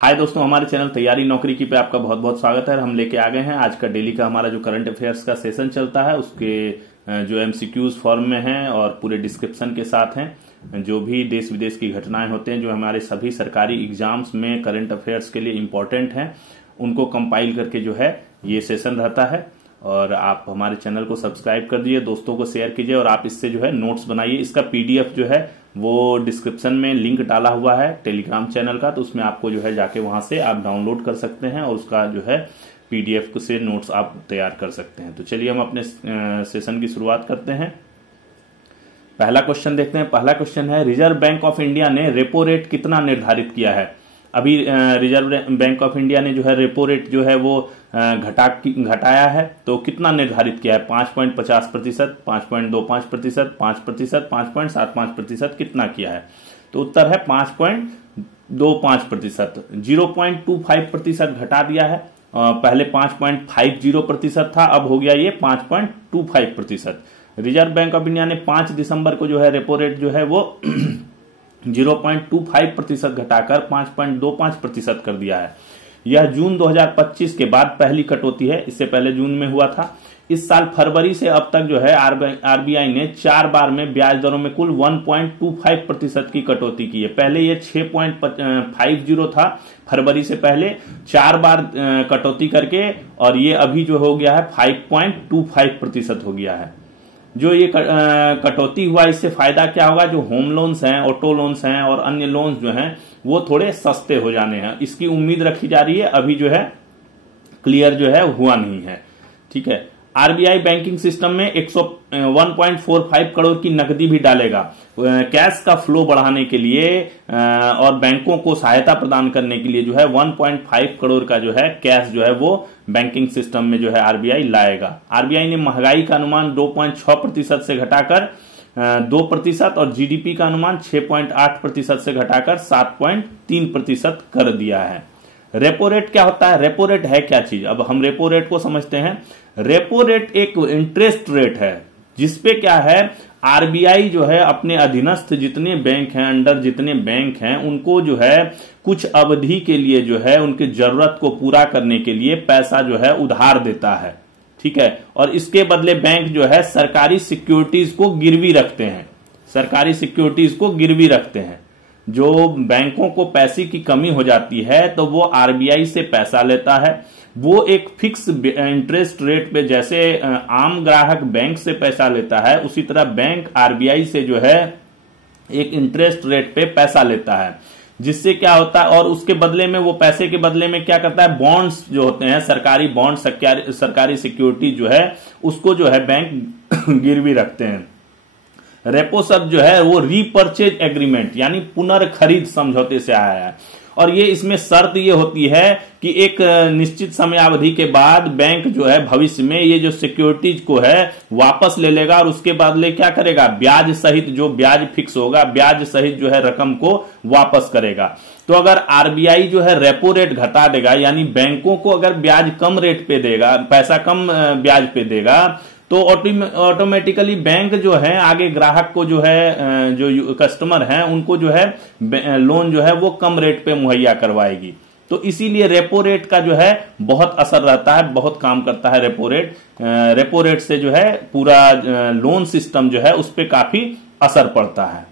हाय दोस्तों, हमारे चैनल तैयारी नौकरी की पे आपका बहुत बहुत स्वागत है। हम लेके आ गए हैं आज का डेली का हमारा जो करंट अफेयर्स का सेशन चलता है उसके जो एमसीक्यूज फॉर्म में हैं और पूरे डिस्क्रिप्शन के साथ हैं। जो भी देश विदेश की घटनाएं होते हैं जो हमारे सभी सरकारी एग्जाम्स में करंट अफेयर्स के लिए इम्पोर्टेंट हैं, उनको कंपाइल करके जो है ये सेशन रहता है। और आप हमारे चैनल को सब्सक्राइब कर दीजिए, दोस्तों को शेयर कीजिए और आप इससे जो है नोट्स बनाइए। इसका पीडीएफ जो है वो डिस्क्रिप्शन में लिंक डाला हुआ है टेलीग्राम चैनल का, तो उसमें आपको जो है जाके वहां से आप डाउनलोड कर सकते हैं और उसका जो है पीडीएफ से नोट्स आप तैयार कर सकते हैं। तो चलिए हम अपने सेशन की शुरुआत करते हैं। पहला क्वेश्चन देखते हैं। पहला क्वेश्चन है, रिजर्व बैंक ऑफ इंडिया ने रेपो रेट कितना निर्धारित किया है? अभी रिजर्व बैंक ऑफ इंडिया ने जो है रेपो रेट जो है वो घटाया है, तो कितना निर्धारित किया है? 5.50%, 5.25%, 5%, 5.75%, कितना किया है? तो उत्तर है 5.25%। 0.25% घटा दिया है। पहले 5.50% था, अब हो गया ये 5.25%। रिजर्व बैंक ऑफ इंडिया ने 5 दिसंबर को जो है रेपो रेट जो है वो 0.25% घटाकर 5.25% कर दिया है। यह जून 2025 के बाद पहली कटौती है, इससे पहले जून में हुआ था। इस साल फरवरी से अब तक जो है आरबीआई ने 4 बार में ब्याज दरों में कुल 1.25% की कटौती की है। पहले ये 6.50 था फरवरी से पहले, 4 बार कटौती करके, और ये अभी जो हो गया है 5.25% हो गया है। जो ये कटौती हुआ, इससे फायदा क्या होगा? जो होम लोन्स हैं, ऑटो लोन्स हैं और अन्य लोन्स जो हैं वो थोड़े सस्ते हो जाने हैं, इसकी उम्मीद रखी जा रही है। अभी जो है क्लियर जो है हुआ नहीं है। ठीक है। आरबीआई बैंकिंग सिस्टम में 1.45 करोड़ की नकदी भी डालेगा कैश का फ्लो बढ़ाने के लिए, और बैंकों को सहायता प्रदान करने के लिए जो है 1.5 करोड़ का जो है कैश जो है वो बैंकिंग सिस्टम में जो है आरबीआई लाएगा। आरबीआई ने महंगाई का अनुमान 2.6% से घटाकर 2% और जीडीपी का अनुमान 6.8% से घटाकर 7.3% कर दिया है। रेपो रेट क्या होता है? रेपो रेट है क्या चीज? अब हम रेपो रेट को समझते हैं। रेपो रेट एक इंटरेस्ट रेट है जिसपे क्या है, आरबीआई जो है अपने अधीनस्थ जितने बैंक हैं, अंडर जितने बैंक हैं, उनको जो है कुछ अवधि के लिए जो है उनकी जरूरत को पूरा करने के लिए पैसा जो है उधार देता है। ठीक है। और इसके बदले बैंक जो है सरकारी सिक्योरिटीज को गिरवी रखते हैं, सरकारी सिक्योरिटीज को गिरवी रखते हैं। जो बैंकों को पैसे की कमी हो जाती है तो वो आरबीआई से पैसा लेता है। वो एक फिक्स इंटरेस्ट रेट पे, जैसे आम ग्राहक बैंक से पैसा लेता है, उसी तरह बैंक आरबीआई से जो है एक इंटरेस्ट रेट पे पैसा लेता है। जिससे क्या होता है, और उसके बदले में, वो पैसे के बदले में क्या करता है, बॉन्ड्स जो होते हैं, सरकारी बॉन्ड, सरकारी सिक्योरिटी जो है उसको जो है बैंक गिरवी रखते हैं। रेपो शब्द जो है वो रीपर्चेज एग्रीमेंट यानी पुनर्खरीद समझौते से आया है। और ये इसमें शर्त ये होती है कि एक निश्चित समयावधि के बाद बैंक जो है भविष्य में ये जो सिक्योरिटीज को है वापस ले लेगा और उसके बदले क्या करेगा, ब्याज सहित, जो ब्याज फिक्स होगा, ब्याज सहित जो है रकम को वापस करेगा। तो अगर आरबीआई जो है रेपो रेट घटा देगा, यानी बैंकों को अगर ब्याज कम रेट पे देगा, पैसा कम ब्याज पे देगा, तो ऑटोमेटिकली बैंक जो है आगे ग्राहक को जो है, जो कस्टमर हैं, उनको जो है लोन जो है वो कम रेट पे मुहैया करवाएगी। तो इसीलिए रेपो रेट का जो है बहुत असर रहता है, बहुत काम करता है रेपो रेट। रेपो रेट से जो है पूरा लोन सिस्टम जो है उस पर काफी असर पड़ता है।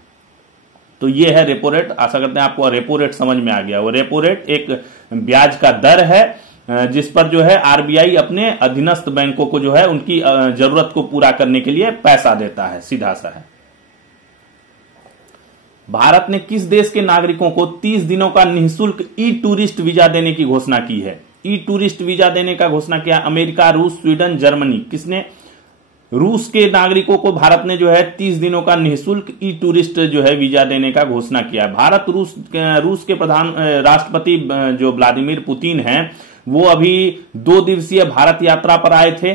तो ये है रेपो रेट। आशा करते हैं आपको रेपो रेट समझ में आ गया। वो रेपो रेट एक ब्याज का दर है जिस पर जो है आरबीआई अपने अधीनस्थ बैंकों को जो है उनकी जरूरत को पूरा करने के लिए पैसा देता है, सीधा सा है। भारत ने किस देश के नागरिकों को 30 दिनों का निःशुल्क ई टूरिस्ट वीजा देने की घोषणा की है? ई टूरिस्ट वीजा देने का घोषणा किया अमेरिका, रूस, स्वीडन, जर्मनी। किसने? रूस के नागरिकों को भारत ने जो है 30 दिनों का निःशुल्क ई टूरिस्ट जो है वीजा देने का घोषणा किया। भारत रूस के राष्ट्रपति जो व्लादिमीर पुतिन हैं, वो अभी 2 दिवसीय भारत यात्रा पर आए थे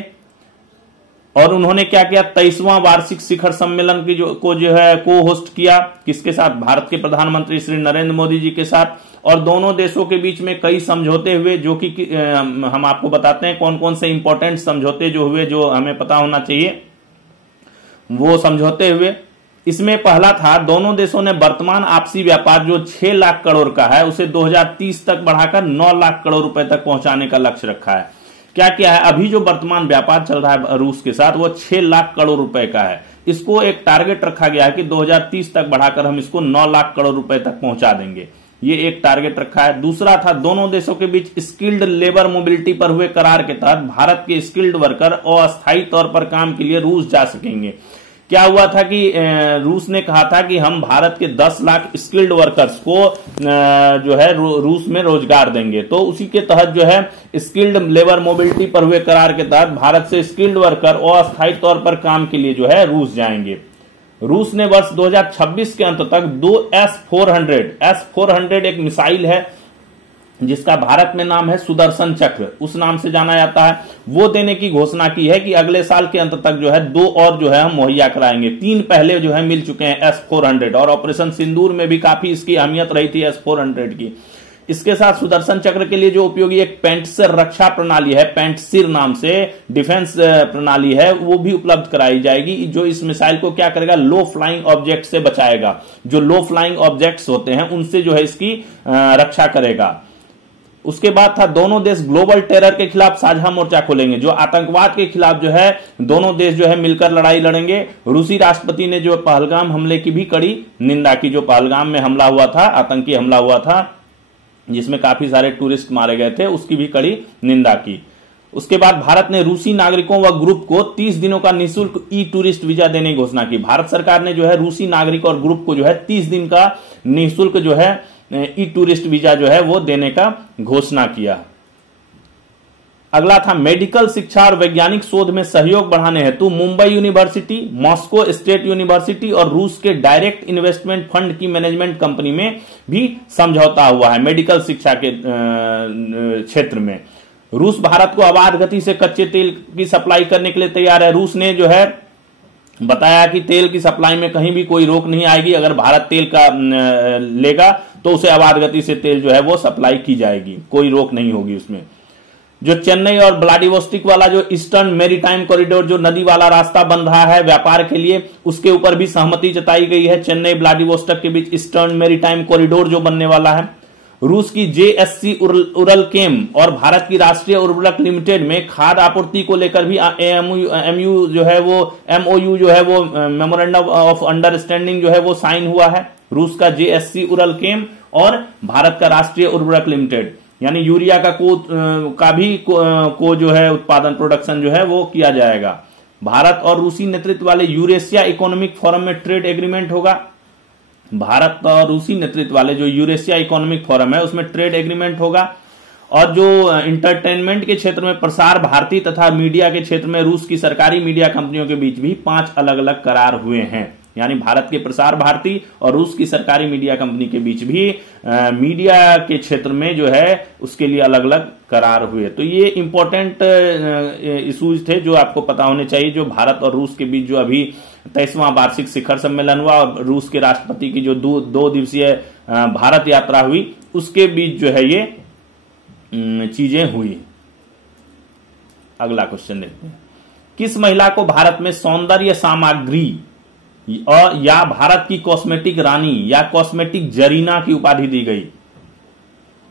और उन्होंने क्या किया, 23वां वार्षिक शिखर सम्मेलन की जो है को होस्ट किया। किसके साथ? भारत के प्रधानमंत्री श्री नरेंद्र मोदी जी के साथ। और दोनों देशों के बीच में कई समझौते हुए, जो कि हम आपको बताते हैं कौन कौन से इंपॉर्टेंट समझौते जो हुए, जो हमें पता होना चाहिए। वो समझौते हुए इसमें पहला था, दोनों देशों ने वर्तमान आपसी व्यापार जो 6 लाख करोड़ का है उसे 2030 तक बढ़ाकर 9 लाख करोड़ रुपए तक पहुंचाने का लक्ष्य रखा है। क्या क्या है, अभी जो वर्तमान व्यापार चल रहा है रूस के साथ वो 6 लाख करोड़ रुपए का है। इसको एक टारगेट रखा गया है कि 2030 तक बढ़ाकर हम इसको 9 लाख करोड़ रुपए तक पहुंचा देंगे, ये एक टारगेट रखा है। दूसरा था, दोनों देशों के बीच स्किल्ड लेबर मोबिलिटी पर हुए करार के तहत भारत के स्किल्ड वर्कर अस्थायी तौर पर काम के लिए रूस जा सकेंगे। क्या हुआ था कि रूस ने कहा था कि हम भारत के 10 लाख स्किल्ड वर्कर्स को जो है रूस में रोजगार देंगे, तो उसी के तहत जो है स्किल्ड लेबर मोबिलिटी पर हुए करार के तहत भारत से स्किल्ड वर्कर अस्थायी तौर पर काम के लिए जो है रूस जाएंगे। रूस ने वर्ष 2026 के अंत तक 2 S-400 एक मिसाइल है जिसका भारत में नाम है सुदर्शन चक्र, उस नाम से जाना जाता है, वो देने की घोषणा की है कि अगले साल के अंत तक जो है 2 और जो है हम मुहैया कराएंगे। 3 पहले जो है मिल चुके हैं S-400, और ऑपरेशन सिंदूर में भी काफी इसकी अहमियत रही थी S-400 की। इसके साथ सुदर्शन चक्र के लिए जो उपयोगी एक पेंटसिर रक्षा प्रणाली है, पेंटसिर नाम से डिफेंस प्रणाली है, वो भी उपलब्ध कराई जाएगी, जो इस मिसाइल को क्या करेगा, लो फ्लाइंग ऑब्जेक्ट से बचाएगा। जो लो फ्लाइंग ऑब्जेक्ट्स होते हैं उनसे जो है इसकी रक्षा करेगा। उसके बाद था, दोनों देश ग्लोबल टेरर के खिलाफ साझा मोर्चा खोलेंगे, जो आतंकवाद के खिलाफ जो है दोनों देश जो है मिलकर लड़ाई लड़ेंगे। रूसी राष्ट्रपति ने जो पहलगाम हमले की भी कड़ी निंदा की, जो पहलगाम में हमला हुआ था, आतंकी हमला हुआ था जिसमें काफी सारे टूरिस्ट मारे गए थे, उसकी भी कड़ी निंदा की। उसके बाद भारत ने रूसी नागरिकों व ग्रुप को 30 दिनों का निःशुल्क ई टूरिस्ट वीजा देने की घोषणा की। भारत सरकार ने जो है रूसी नागरिक और ग्रुप को जो है 30 दिन का निःशुल्क जो है ई टूरिस्ट वीजा जो है वो देने का घोषणा किया। अगला था, मेडिकल शिक्षा और वैज्ञानिक शोध में सहयोग बढ़ाने हेतु Mumbai university, Moscow state university और रूस के डायरेक्ट इन्वेस्टमेंट फंड की मैनेजमेंट कंपनी में भी समझौता हुआ है। मेडिकल शिक्षा के क्षेत्र में रूस भारत को अबाध गति से कच्चे तेल की सप्लाई करने के लिए तैयार है। रूस ने जो है बताया कि तेल की सप्लाई में कहीं भी कोई रोक नहीं आएगी, अगर भारत तेल का लेगा तो उसे अबाध गति से तेल जो है वो सप्लाई की जाएगी, कोई रोक नहीं होगी उसमें। जो चेन्नई और व्लादिवोस्टोक वाला जो ईस्टर्न मेरीटाइम कॉरिडोर, जो नदी वाला रास्ता बन रहा है व्यापार के लिए, उसके ऊपर भी सहमति जताई गई है। चेन्नई व्लादिवोस्टोक के बीच ईस्टर्न मेरीटाइम कॉरिडोर जो बनने वाला है। रूस की JSC उरलकेम और भारत की राष्ट्रीय उर्वरक लिमिटेड में खाद्य आपूर्ति को लेकर भी MOU जो है वो मेमोरेंडम ऑफ अंडरस्टैंडिंग जो है वो साइन हुआ है। रूस का JSC उरलकेम और भारत का राष्ट्रीय उर्वरक लिमिटेड, यानी यूरिया का भी जो है उत्पादन प्रोडक्शन जो है वो किया जाएगा। भारत और रूसी नेतृत्व वाले यूरेशिया इकोनॉमिक फोरम में ट्रेड एग्रीमेंट होगा। भारत और रूसी नेतृत्व वाले जो यूरेशिया इकोनॉमिक फोरम है उसमें ट्रेड एग्रीमेंट होगा। और जो इंटरटेनमेंट के क्षेत्र में प्रसार भारती तथा मीडिया के क्षेत्र में रूस की सरकारी मीडिया कंपनियों के बीच भी 5 अलग अलग करार हुए हैं। यानी भारत के प्रसार भारती और रूस की सरकारी मीडिया कंपनी के बीच भी मीडिया के क्षेत्र में जो है उसके लिए अलग अलग करार हुए। तो ये इंपॉर्टेंट इश्यूज थे जो आपको पता होने चाहिए। जो भारत और रूस के बीच जो अभी 23वां वार्षिक शिखर सम्मेलन हुआ और रूस के राष्ट्रपति की जो 2 दिवसीय भारत यात्रा हुई, उसके बीच जो है ये चीजें हुई। अगला क्वेश्चन देखते हैं, किस महिला को भारत में सौंदर्य सामग्री या भारत की कॉस्मेटिक रानी या कॉस्मेटिक जरीना की उपाधि दी गई?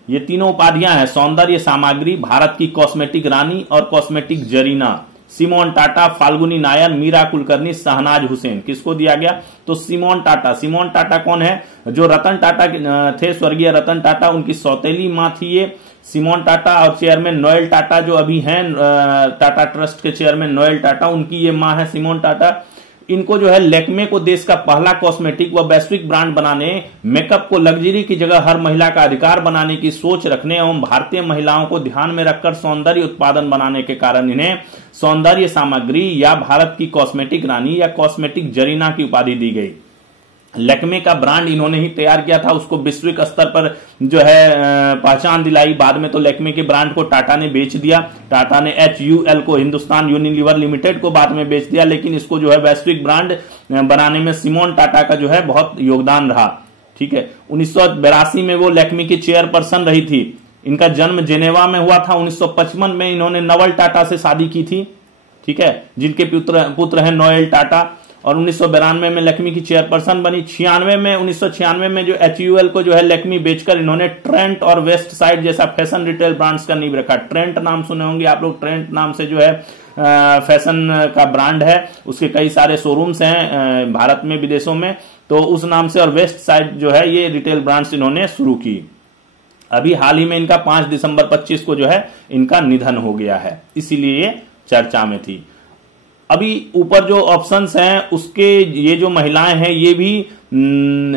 ये तीनों उपाधियां हैं, सौंदर्य सामग्री, भारत की कॉस्मेटिक रानी और कॉस्मेटिक जरीना। सिमोन टाटा, फाल्गुनी नायर, मीरा कुलकर्णी, शहनाज हुसैन। किसको दिया गया? तो सिमोन टाटा। सिमोन टाटा कौन है? जो रतन टाटा थे, स्वर्गीय रतन टाटा, उनकी सौतेली मां थी ये सिमोन टाटा। और चेयरमैन नोएल टाटा जो अभी हैं टाटा ट्रस्ट के चेयरमैन नोएल टाटा, उनकी ये मां है सिमोन टाटा। इनको जो है लैक्मे को देश का पहला कॉस्मेटिक व वैश्विक ब्रांड बनाने, मेकअप को लग्जरी की जगह हर महिला का अधिकार बनाने की सोच रखने एवं भारतीय महिलाओं को ध्यान में रखकर सौंदर्य उत्पादन बनाने के कारण इन्हें सौंदर्य सामग्री या भारत की कॉस्मेटिक रानी या कॉस्मेटिक जरीना की उपाधि दी गई। लैक्मे का ब्रांड इन्होंने ही तैयार किया था, उसको वैश्विक स्तर पर जो है पहचान दिलाई। बाद में तो लैक्मे के ब्रांड को टाटा ने बेच दिया। टाटा ने HUL को, हिंदुस्तान यूनिलीवर लिमिटेड को बाद में बेच दिया, लेकिन इसको जो है वैश्विक ब्रांड बनाने में सिमोन टाटा का जो है बहुत योगदान रहा। ठीक है, 1982 में वो लैक्मे की चेयरपर्सन रही थी। इनका जन्म जेनेवा में हुआ था। 1955 में इन्होंने नवल टाटा से शादी की थी, ठीक है, जिनके पुत्र हैं नोएल टाटा। और 1992 में लैक्मी की चेयरपर्सन बनी। 1996 में जो HUL को जो है लैक्मी बेचकर इन्होंने ट्रेंट और वेस्ट साइड जैसा फैशन रिटेल ब्रांड्स का नींव रखा। ट्रेंट नाम सुने होंगे आप लोग, ट्रेंट नाम से जो है फैशन का ब्रांड है, उसके कई सारे शोरूम्स हैं भारत में विदेशों में, तो उस नाम से, और वेस्ट साइड जो है ये रिटेल ब्रांड्स इन्होंने शुरू की। अभी हाल ही में इनका 5 दिसंबर 25 को जो है इनका निधन हो गया है, इसीलिए ये चर्चा में थी। अभी ऊपर जो ऑप्शंस हैं उसके ये जो महिलाएं हैं ये भी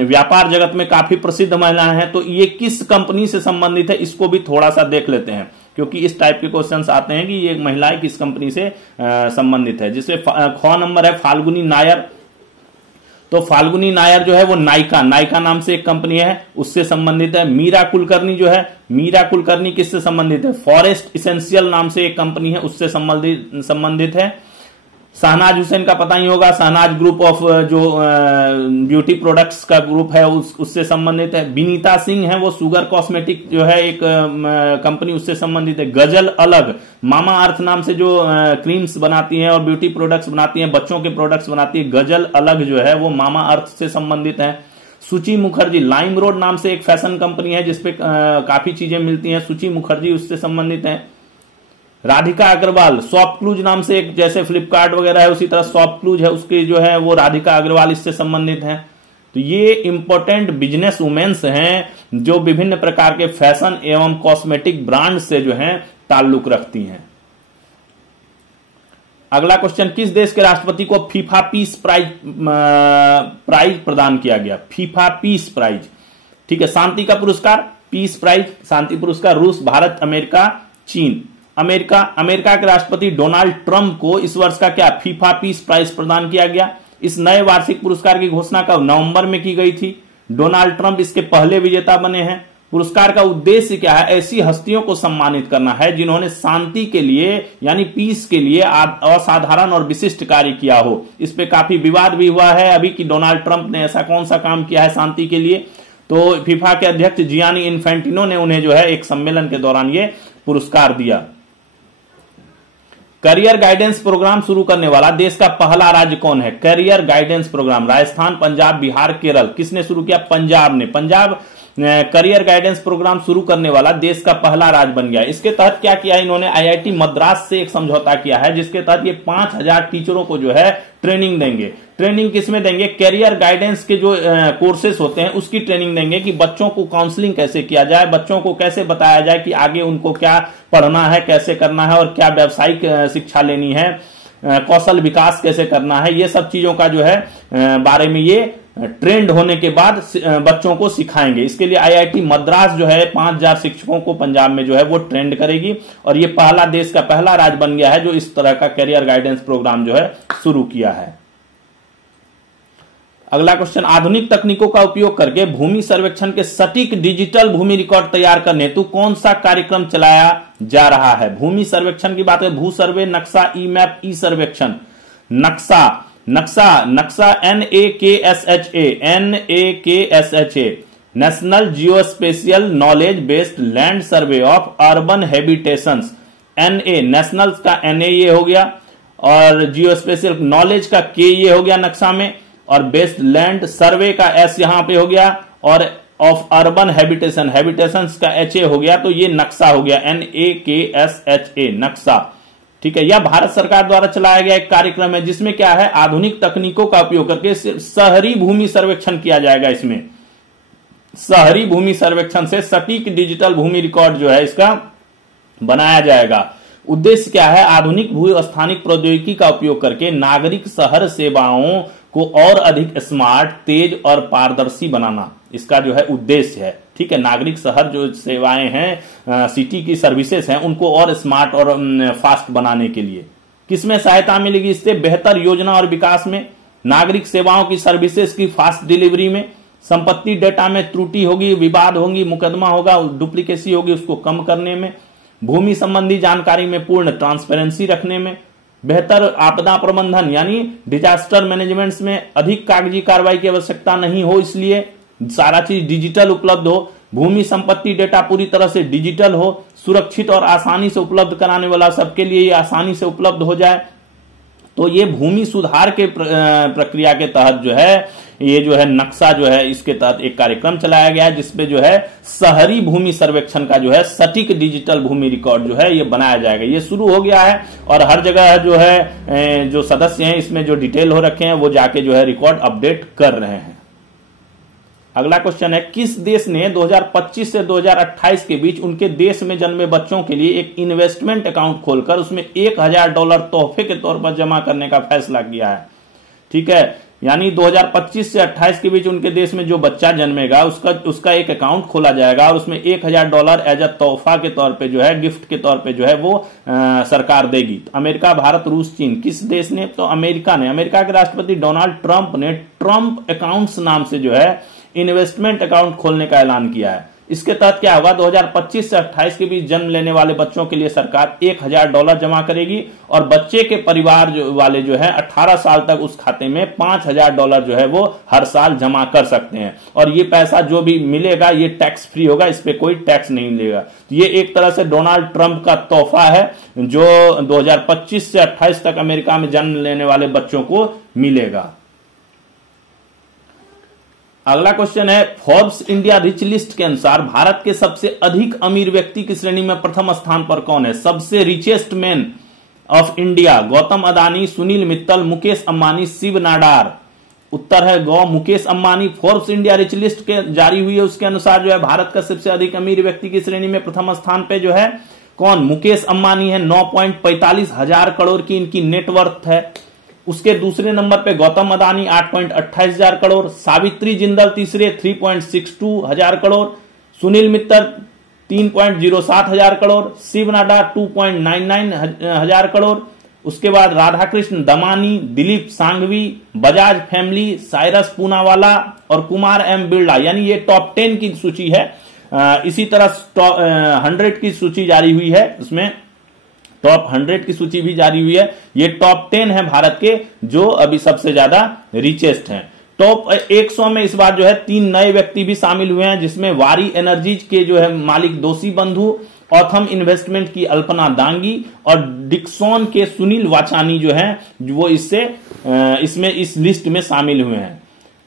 व्यापार जगत में काफी प्रसिद्ध महिलाएं हैं, तो ये किस कंपनी से संबंधित है इसको भी थोड़ा सा देख लेते हैं, क्योंकि इस टाइप के क्वेश्चंस आते हैं कि ये महिलाएं किस कंपनी से संबंधित है। जिसमें ख नंबर है फाल्गुनी नायर, तो फाल्गुनी नायर जो है वो नायका नाम से एक कंपनी है, उससे संबंधित है। मीरा कुलकर्णी जो है, मीरा कुलकर्णी किससे संबंधित है? फॉरेस्ट इसेंशियल नाम से एक कंपनी है, उससे संबंधित है। शहनाज हुसैन का पता ही होगा, शहनाज ग्रुप ऑफ जो ब्यूटी प्रोडक्ट्स का ग्रुप है उससे संबंधित है। विनीता सिंह है, वो शुगर कॉस्मेटिक जो है एक कंपनी, उससे संबंधित है। गजल अलग, मामा अर्थ नाम से जो क्रीम्स बनाती हैं और ब्यूटी प्रोडक्ट्स बनाती हैं, बच्चों के प्रोडक्ट्स बनाती है, गजल अलग जो है वो मामा अर्थ से संबंधित है। सुची मुखर्जी, लाइम रोड नाम से एक फैशन कंपनी है जिसपे काफी चीजें मिलती हैं, सुची मुखर्जी उससे संबंधित है। राधिका अग्रवाल, सॉफ्ट क्लूज नाम से एक, जैसे फ्लिपकार्ट वगैरह है उसी तरह सॉफ्ट क्लूज है, उसके जो है वो राधिका अग्रवाल इससे संबंधित है। तो ये इंपॉर्टेंट बिजनेस वुमेन्स हैं जो विभिन्न प्रकार के फैशन एवं कॉस्मेटिक ब्रांड से जो है ताल्लुक रखती हैं। अगला क्वेश्चन, किस देश के राष्ट्रपति को फीफा पीस प्राइज प्रदान किया गया? फीफा पीस प्राइज, ठीक है, शांति का पुरस्कार, पीस प्राइज, शांति पुरस्कार। रूस, भारत, अमेरिका, चीन। अमेरिका के राष्ट्रपति डोनाल्ड ट्रंप को इस वर्ष का क्या फीफा पीस प्राइज प्रदान किया गया। इस नए वार्षिक पुरस्कार की घोषणा कब? नवंबर में की गई थी। डोनाल्ड ट्रंप इसके पहले विजेता बने हैं। पुरस्कार का उद्देश्य क्या है? ऐसी हस्तियों को सम्मानित करना है जिन्होंने शांति के लिए यानी पीस के लिए असाधारण और विशिष्ट कार्य किया हो। इस पे काफी विवाद भी हुआ है अभी कि डोनाल्ड ट्रंप ने ऐसा कौन सा काम किया है शांति के लिए। तो फीफा के अध्यक्ष जियानी इन्फेंटिनो ने उन्हें जो है एक सम्मेलन के दौरान ये पुरस्कार दिया। करियर गाइडेंस प्रोग्राम शुरू करने वाला देश का पहला राज्य कौन है? Career guidance program Rajasthan, Punjab, Bihar, Kerala. किसने शुरू किया? पंजाब ने। पंजाब करियर गाइडेंस प्रोग्राम शुरू करने वाला देश का पहला राज्य बन गया। इसके तहत क्या किया इन्होंने? IIT मद्रास से एक समझौता किया है जिसके तहत ये 5000 टीचरों को जो है ट्रेनिंग देंगे। ट्रेनिंग किसमें देंगे? करियर गाइडेंस के जो कोर्सेस होते हैं उसकी ट्रेनिंग देंगे कि बच्चों को काउंसलिंग कैसे किया जाए, बच्चों को कैसे बताया जाए कि आगे उनको क्या पढ़ना है, कैसे करना है और क्या व्यावसायिक शिक्षा लेनी है, कौशल विकास कैसे करना है, ये सब चीजों का जो है बारे में ये ट्रेंड होने के बाद बच्चों को सिखाएंगे। इसके लिए IIT मद्रास जो है 5000 शिक्षकों को पंजाब में जो है वो ट्रेंड करेगी और ये पहला देश का पहला राज्य बन गया है जो इस तरह का करियर गाइडेंस प्रोग्राम जो है शुरू किया है। अगला क्वेश्चन, आधुनिक तकनीकों का उपयोग करके भूमि सर्वेक्षण के सटीक डिजिटल भूमि रिकॉर्ड तैयार करने हेतु कौन सा कार्यक्रम चलाया जा रहा है? भूमि सर्वेक्षण की बात है, भू सर्वे, नक्शा, ई मैप, ई सर्वेक्षण। नक्शा NAKSHA national geospatial knowledge based land survey of urban habitations. NA national का NA ये हो गया और जियोस्पेशियल नॉलेज का K ये हो गया नक्शा में, और बेस्ड लैंड सर्वे का S यहां पे हो गया और ऑफ अर्बन हैबिटेशंस का HA हो गया, तो ये नक्शा हो गया NAKSHA नक्शा। ठीक है, यह भारत सरकार द्वारा चलाया गया एक कार्यक्रम है जिसमें क्या है, आधुनिक तकनीकों का उपयोग करके शहरी भूमि सर्वेक्षण किया जाएगा। इसमें शहरी भूमि सर्वेक्षण से सटीक डिजिटल भूमि रिकॉर्ड जो है इसका बनाया जाएगा। उद्देश्य क्या है? आधुनिक भू स्थानिक प्रौद्योगिकी का उपयोग करके नागरिक शहर सेवाओं को और अधिक स्मार्ट, तेज और पारदर्शी बनाना इसका जो है उद्देश्य है। ठीक है, नागरिक शहर जो सेवाएं हैं, सिटी की सर्विसेज हैं, उनको और स्मार्ट और फास्ट बनाने के लिए किसमें सहायता मिलेगी? इससे बेहतर योजना और विकास में, नागरिक सेवाओं की सर्विसेज की फास्ट डिलीवरी में, संपत्ति डेटा में त्रुटि होगी, विवाद होंगी, मुकदमा होगा, डुप्लीकेसी होगी, उसको कम करने में, भूमि संबंधी जानकारी में पूर्ण ट्रांसपेरेंसी रखने में, बेहतर आपदा प्रबंधन यानी डिजास्टर मैनेजमेंट में अधिक कागजी कार्रवाई की आवश्यकता नहीं हो, इसलिए सारा चीज डिजिटल उपलब्ध हो, भूमि संपत्ति डेटा पूरी तरह से डिजिटल हो, सुरक्षित और आसानी से उपलब्ध कराने वाला सबके लिए ये आसानी से उपलब्ध हो जाए, तो ये भूमि सुधार के प्रक्रिया के तहत जो है ये जो है नक्शा जो है इसके तहत एक कार्यक्रम चलाया गया है, जिसपे जो है शहरी भूमि सर्वेक्षण का जो है सटीक डिजिटल भूमि रिकॉर्ड जो है ये बनाया जाएगा। ये शुरू हो गया है और हर जगह जो है जो सदस्य हैं इसमें जो डिटेल हो रखे हैं वो जाके जो है रिकॉर्ड अपडेट कर रहे हैं। अगला क्वेश्चन है, किस देश ने 2025 से 2028 के बीच उनके देश में जन्मे बच्चों के लिए एक इन्वेस्टमेंट अकाउंट खोलकर उसमें $1000 तोहफे के तौर पर जमा करने का फैसला किया है? ठीक है, यानी 2025 से 28 के बीच उनके देश में जो बच्चा जन्मेगा उसका एक अकाउंट खोला जाएगा और उसमें $1000 एज अ तोहफा के तौर पे जो है, गिफ्ट के तौर पे जो है वो सरकार देगी। अमेरिका, भारत, रूस, चीन, किस देश ने? तो अमेरिका ने। अमेरिका के राष्ट्रपति डोनाल्ड ट्रंप ने ट्रंप अकाउंट्स नाम से जो है इन्वेस्टमेंट अकाउंट खोलने का ऐलान किया है। इसके तहत क्या होगा, 2025 से 28 के बीच जन्म लेने वाले बच्चों के लिए सरकार $1000 जमा करेगी और बच्चे के परिवार वाले जो है 18 साल तक उस खाते में $5000 जो है वो हर साल जमा कर सकते हैं और ये पैसा जो भी मिलेगा ये टैक्स फ्री होगा, इस पे कोई टैक्स नहीं मिलेगा। तो ये एक तरह से डोनाल्ड ट्रंप का तोहफा है जो 2025 से 28 तक अमेरिका में जन्म लेने वाले बच्चों को मिलेगा। अगला क्वेश्चन है, फोर्ब्स इंडिया रिच लिस्ट के अनुसार भारत के सबसे अधिक अमीर व्यक्ति की श्रेणी में प्रथम स्थान पर कौन है? सबसे richest man of India, Gautam Adani, Sunil Mittal, Mukesh Ambani, Shiv Nadar. उत्तर है गौ, Mukesh Ambani. Forbes India rich list के जारी हुई है उसके अनुसार जो है भारत का सबसे अधिक अमीर व्यक्ति की श्रेणी में प्रथम स्थान पे जो है कौन? मुकेश अंबानी है। 9.45 हजार करोड़ की इनकी नेटवर्थ है। उसके दूसरे नंबर पे गौतम अदानी 8.28 हजार करोड़, सावित्री जिंदल तीसरे 3.62 हजार करोड़, सुनील मित्तल 3.07 हजार करोड़, शिव नाडा 2.99 हजार करोड़। उसके बाद राधाकृष्ण दमानी, दिलीप सांघवी, बजाज फैमिली, साइरस पूनावाला और कुमार एम बिरला, यानी ये टॉप 10 की सूची है। इसी तरह 100 की सूची जारी हुई है, उसमें टॉप 100 की सूची भी जारी हुई है। ये टॉप 10 है भारत के जो अभी सबसे ज्यादा रिचेस्ट हैं। टॉप 100 में इस बार जो है 3 नए व्यक्ति भी शामिल हुए हैं, जिसमें वारी एनर्जीज के जो है मालिक दोषी बंधु, ऑथम इन्वेस्टमेंट की अल्पना दांगी और डिक्सॉन के सुनील वाचानी जो है वो इसमें इस लिस्ट में शामिल हुए हैं।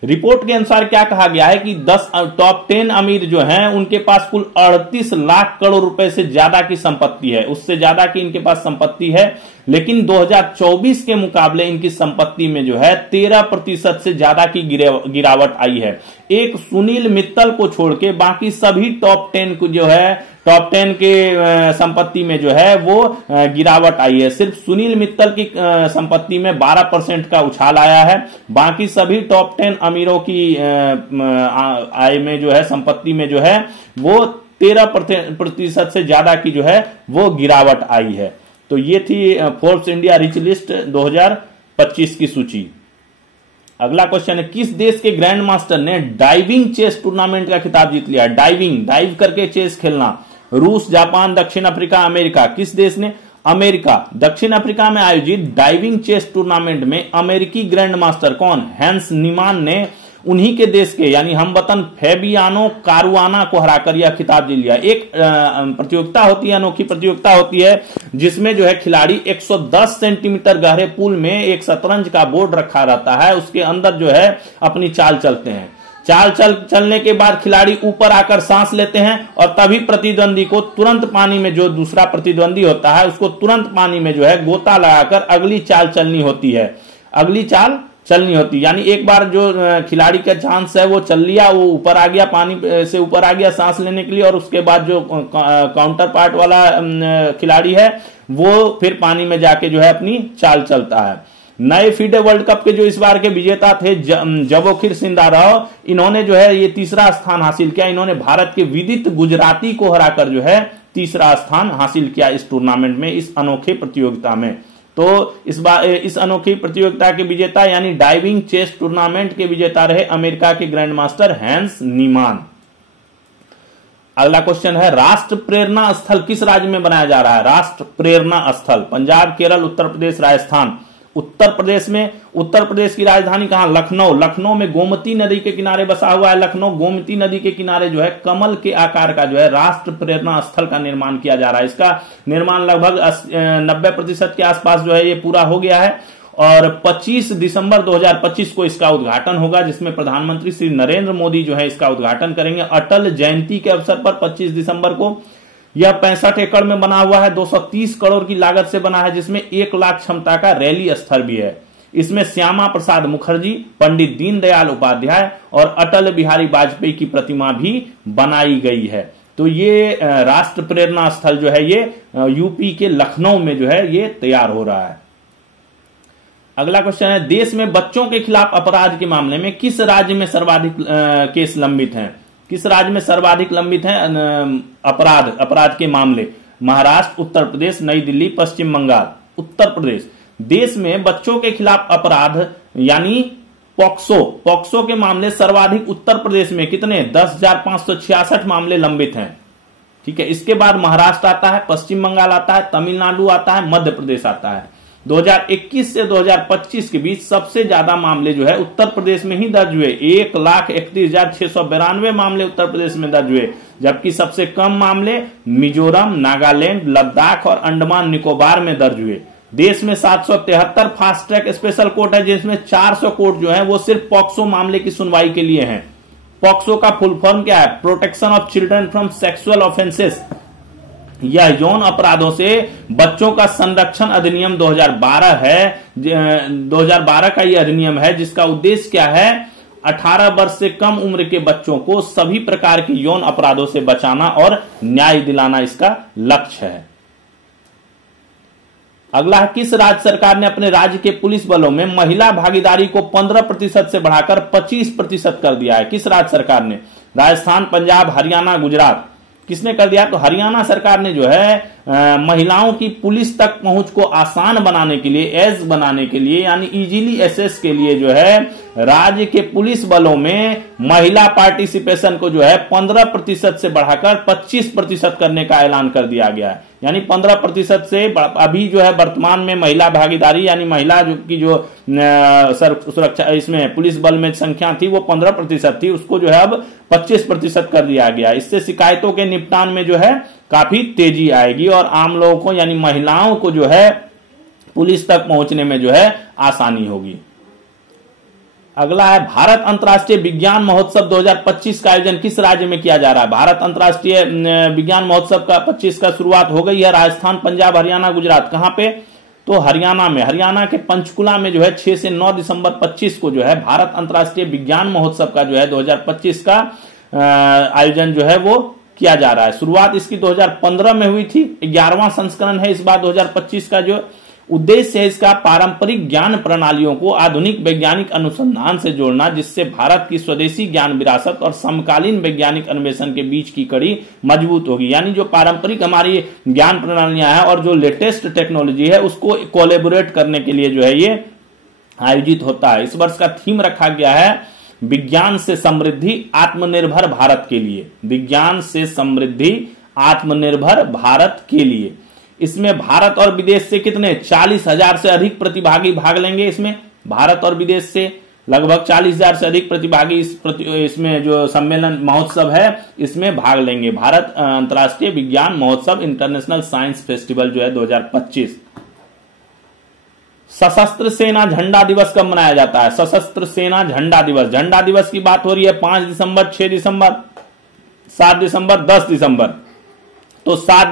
रिपोर्ट के अनुसार क्या कहा गया है कि 10 टॉप 10 अमीर जो हैं उनके पास कुल 38 लाख करोड़ रुपए से ज्यादा की संपत्ति है, उससे ज्यादा की इनके पास संपत्ति है। लेकिन 2024 के मुकाबले इनकी संपत्ति में जो है 13% से ज्यादा की गिरावट आई है। एक सुनील मित्तल को छोड़ के बाकी सभी टॉप 10 को जो है टॉप 10 के संपत्ति में जो है वो गिरावट आई है। सिर्फ सुनील मित्तल की संपत्ति में 12% का उछाल आया है। बाकी सभी टॉप 10 अमीरों की आय में जो है, संपत्ति में जो है वो 13% से ज्यादा की जो है वो गिरावट आई है। तो ये थी फोर्ब्स इंडिया रिच लिस्ट 2025 की सूची। अगला क्वेश्चन है, किस देश के ग्रैंड मास्टर ने डाइविंग चेस टूर्नामेंट का खिताब जीत लिया? डाइव करके चेस खेलना। रूस, जापान, दक्षिण अफ्रीका, अमेरिका। किस देश ने? अमेरिका। दक्षिण अफ्रीका में आयोजित डाइविंग चेस टूर्नामेंट में अमेरिकी ग्रैंड मास्टर कौन? हैंस नीमान ने उन्हीं के देश के यानी हमवतन फैबियानो कारुआना को हराकर यह खिताब जीत लिया। एक प्रतियोगिता होती है, अनोखी प्रतियोगिता होती है, जिसमें जो है खिलाड़ी 110 सेंटीमीटर गहरे पूल में एक शतरंज का बोर्ड रखा रहता है, उसके अंदर जो है अपनी चाल चलते हैं। चाल चलने के बाद खिलाड़ी ऊपर आकर सांस लेते हैं और तभी प्रतिद्वंदी को तुरंत पानी में, जो दूसरा प्रतिद्वंदी होता है उसको तुरंत पानी में जो है गोता लगाकर अगली चाल चलनी होती है। यानी एक बार जो खिलाड़ी का चांस है वो चल लिया, वो ऊपर आ गया, पानी से ऊपर आ गया सांस लेने के लिए, और उसके बाद जो काउंटर पार्ट वाला खिलाड़ी है वो फिर पानी में जाके जो है अपनी चाल चलता है। नए फीडे वर्ल्ड कप के जो इस बार के विजेता थे जवोखिर सिंधाराव, इन्होंने जो है ये तीसरा स्थान हासिल किया। इन्होंने भारत के विदित गुजराती को हराकर जो है तीसरा स्थान हासिल किया इस टूर्नामेंट में, इस अनोखे प्रतियोगिता में। तो इस बार इस अनोखी प्रतियोगिता के विजेता यानी डाइविंग चेस टूर्नामेंट के विजेता रहे अमेरिका के ग्रैंड मास्टर हैंस नीमान। अगला क्वेश्चन है, राष्ट्र प्रेरणा स्थल किस राज्य में बनाया जा रहा है? राष्ट्र प्रेरणा स्थल पंजाब, केरल, उत्तर प्रदेश, राजस्थान। उत्तर प्रदेश की राजधानी कहां? लखनऊ में गोमती नदी के किनारे बसा हुआ है। लखनऊ गोमती नदी के किनारे जो है कमल के आकार का जो है राष्ट्र प्रेरणा स्थल का निर्माण किया जा रहा है। इसका निर्माण लगभग 90% के आसपास जो है ये पूरा हो गया है और 25 दिसंबर 2025 को इसका उद्घाटन होगा, जिसमें प्रधानमंत्री श्री नरेंद्र मोदी जो है इसका उद्घाटन करेंगे अटल जयंती के अवसर पर 25 दिसंबर को। यह 65 एकड़ में बना हुआ है, 230 करोड़ की लागत से बना है, जिसमें 1 लाख क्षमता का रैली स्थल भी है। इसमें श्यामा प्रसाद मुखर्जी, पंडित दीनदयाल उपाध्याय और अटल बिहारी वाजपेयी की प्रतिमा भी बनाई गई है। तो ये राष्ट्र प्रेरणा स्थल जो है ये यूपी के लखनऊ में जो है ये तैयार हो रहा है। अगला क्वेश्चन है, देश में बच्चों के खिलाफ अपराध के मामले में किस राज्य में सर्वाधिक केस लंबित हैं? किस राज्य में सर्वाधिक लंबित हैं अपराध के मामले? महाराष्ट्र, उत्तर प्रदेश, नई दिल्ली, पश्चिम बंगाल। उत्तर प्रदेश। देश में बच्चों के खिलाफ अपराध यानी पॉक्सो के मामले सर्वाधिक उत्तर प्रदेश में कितने? 10,566 मामले लंबित हैं। ठीक है, इसके बाद महाराष्ट्र आता है, पश्चिम बंगाल आता है, तमिलनाडु आता है, मध्य प्रदेश आता है। 2021 से 2025 के बीच सबसे ज्यादा मामले जो है उत्तर प्रदेश में ही दर्ज हुए। 1,31,692 मामले उत्तर प्रदेश में दर्ज हुए, जबकि सबसे कम मामले मिजोरम, नागालैंड, लद्दाख और अंडमान निकोबार में दर्ज हुए। देश में 773 फास्ट ट्रैक स्पेशल कोर्ट है, जिसमें 400 कोर्ट जो है वो सिर्फ पॉक्सो मामले की सुनवाई के लिए हैं। पॉक्सो का फुल फॉर्म क्या है? Protection of children from sexual offences. यह यौन अपराधों से बच्चों का संरक्षण अधिनियम 2012 है। 2012 का यह अधिनियम है, जिसका उद्देश्य क्या है? 18 वर्ष से कम उम्र के बच्चों को सभी प्रकार के यौन अपराधों से बचाना और न्याय दिलाना इसका लक्ष्य है। अगला है, किस राज्य सरकार ने अपने राज्य के पुलिस बलों में महिला भागीदारी को 15% से बढ़ाकर 25% कर दिया है? किस राज्य सरकार ने? राजस्थान, पंजाब, हरियाणा, गुजरात। किसने कर दिया? तो हरियाणा सरकार ने जो है महिलाओं की पुलिस तक पहुंच को आसान बनाने के लिए, एज बनाने के लिए यानी इजीली एक्सेस के लिए जो है राज्य के पुलिस बलों में महिला पार्टिसिपेशन को जो है 15% से बढ़ाकर 25% करने का ऐलान कर दिया गया है। यानी 15% से अभी जो है वर्तमान में महिला भागीदारी यानी महिला की जो सुरक्षा इसमें पुलिस बल में संख्या थी वो 15% थी, उसको जो है अब 25% कर दिया गया। इससे शिकायतों के निपटान में जो है काफी तेजी आएगी और आम लोगों को यानी महिलाओं को जो है पुलिस तक पहुंचने में जो है आसानी होगी। अगला है, भारत अंतर्राष्ट्रीय विज्ञान महोत्सव 2025 का आयोजन किस राज्य में किया जा रहा है? भारत अंतर्राष्ट्रीय विज्ञान महोत्सव का 25 का शुरुआत हो गई है। राजस्थान, पंजाब, हरियाणा, गुजरात। कहां पे? तो हरियाणा में। हरियाणा के पंचकुला में जो है 6 से 9 दिसंबर 25 को जो है भारत अंतर्राष्ट्रीय विज्ञान महोत्सव का जो है 2025 का आयोजन जो है वो किया जा रहा है। शुरुआत इसकी 2015 में हुई थी, 11वां संस्करण है इस बार 2025 का। जो उद्देश्य है इसका पारंपरिक ज्ञान प्रणालियों को आधुनिक वैज्ञानिक अनुसंधान से जोड़ना, जिससे भारत की स्वदेशी ज्ञान विरासत और समकालीन वैज्ञानिक अन्वेषण के बीच की कड़ी मजबूत होगी। यानी जो पारंपरिक हमारी ज्ञान प्रणालियां हैं और जो लेटेस्ट टेक्नोलॉजी है उसको कोलैबोरेट करने के लिए जो है ये आयोजित होता है। इस वर्ष का थीम रखा गया है विज्ञान से समृद्धि आत्मनिर्भर भारत के लिए। विज्ञान से समृद्धि आत्मनिर्भर भारत के लिए। इसमें भारत और विदेश से कितने 40,000 से अधिक प्रतिभागी भाग लेंगे। इसमें भारत और विदेश से लगभग 40,000 से अधिक प्रतिभागी इसमें जो सम्मेलन महोत्सव है इसमें भाग लेंगे। भारत अंतर्राष्ट्रीय विज्ञान महोत्सव इंटरनेशनल साइंस फेस्टिवल जो है 2025। सशस्त्र सेना झंडा दिवस कब मनाया जाता है? सशस्त्र सेना झंडा दिवस। झंडा दिवस की बात हो रही है 5 दिसंबर, 6 दिसंबर, 7 दिसंबर, 10 दिसंबर। तो 7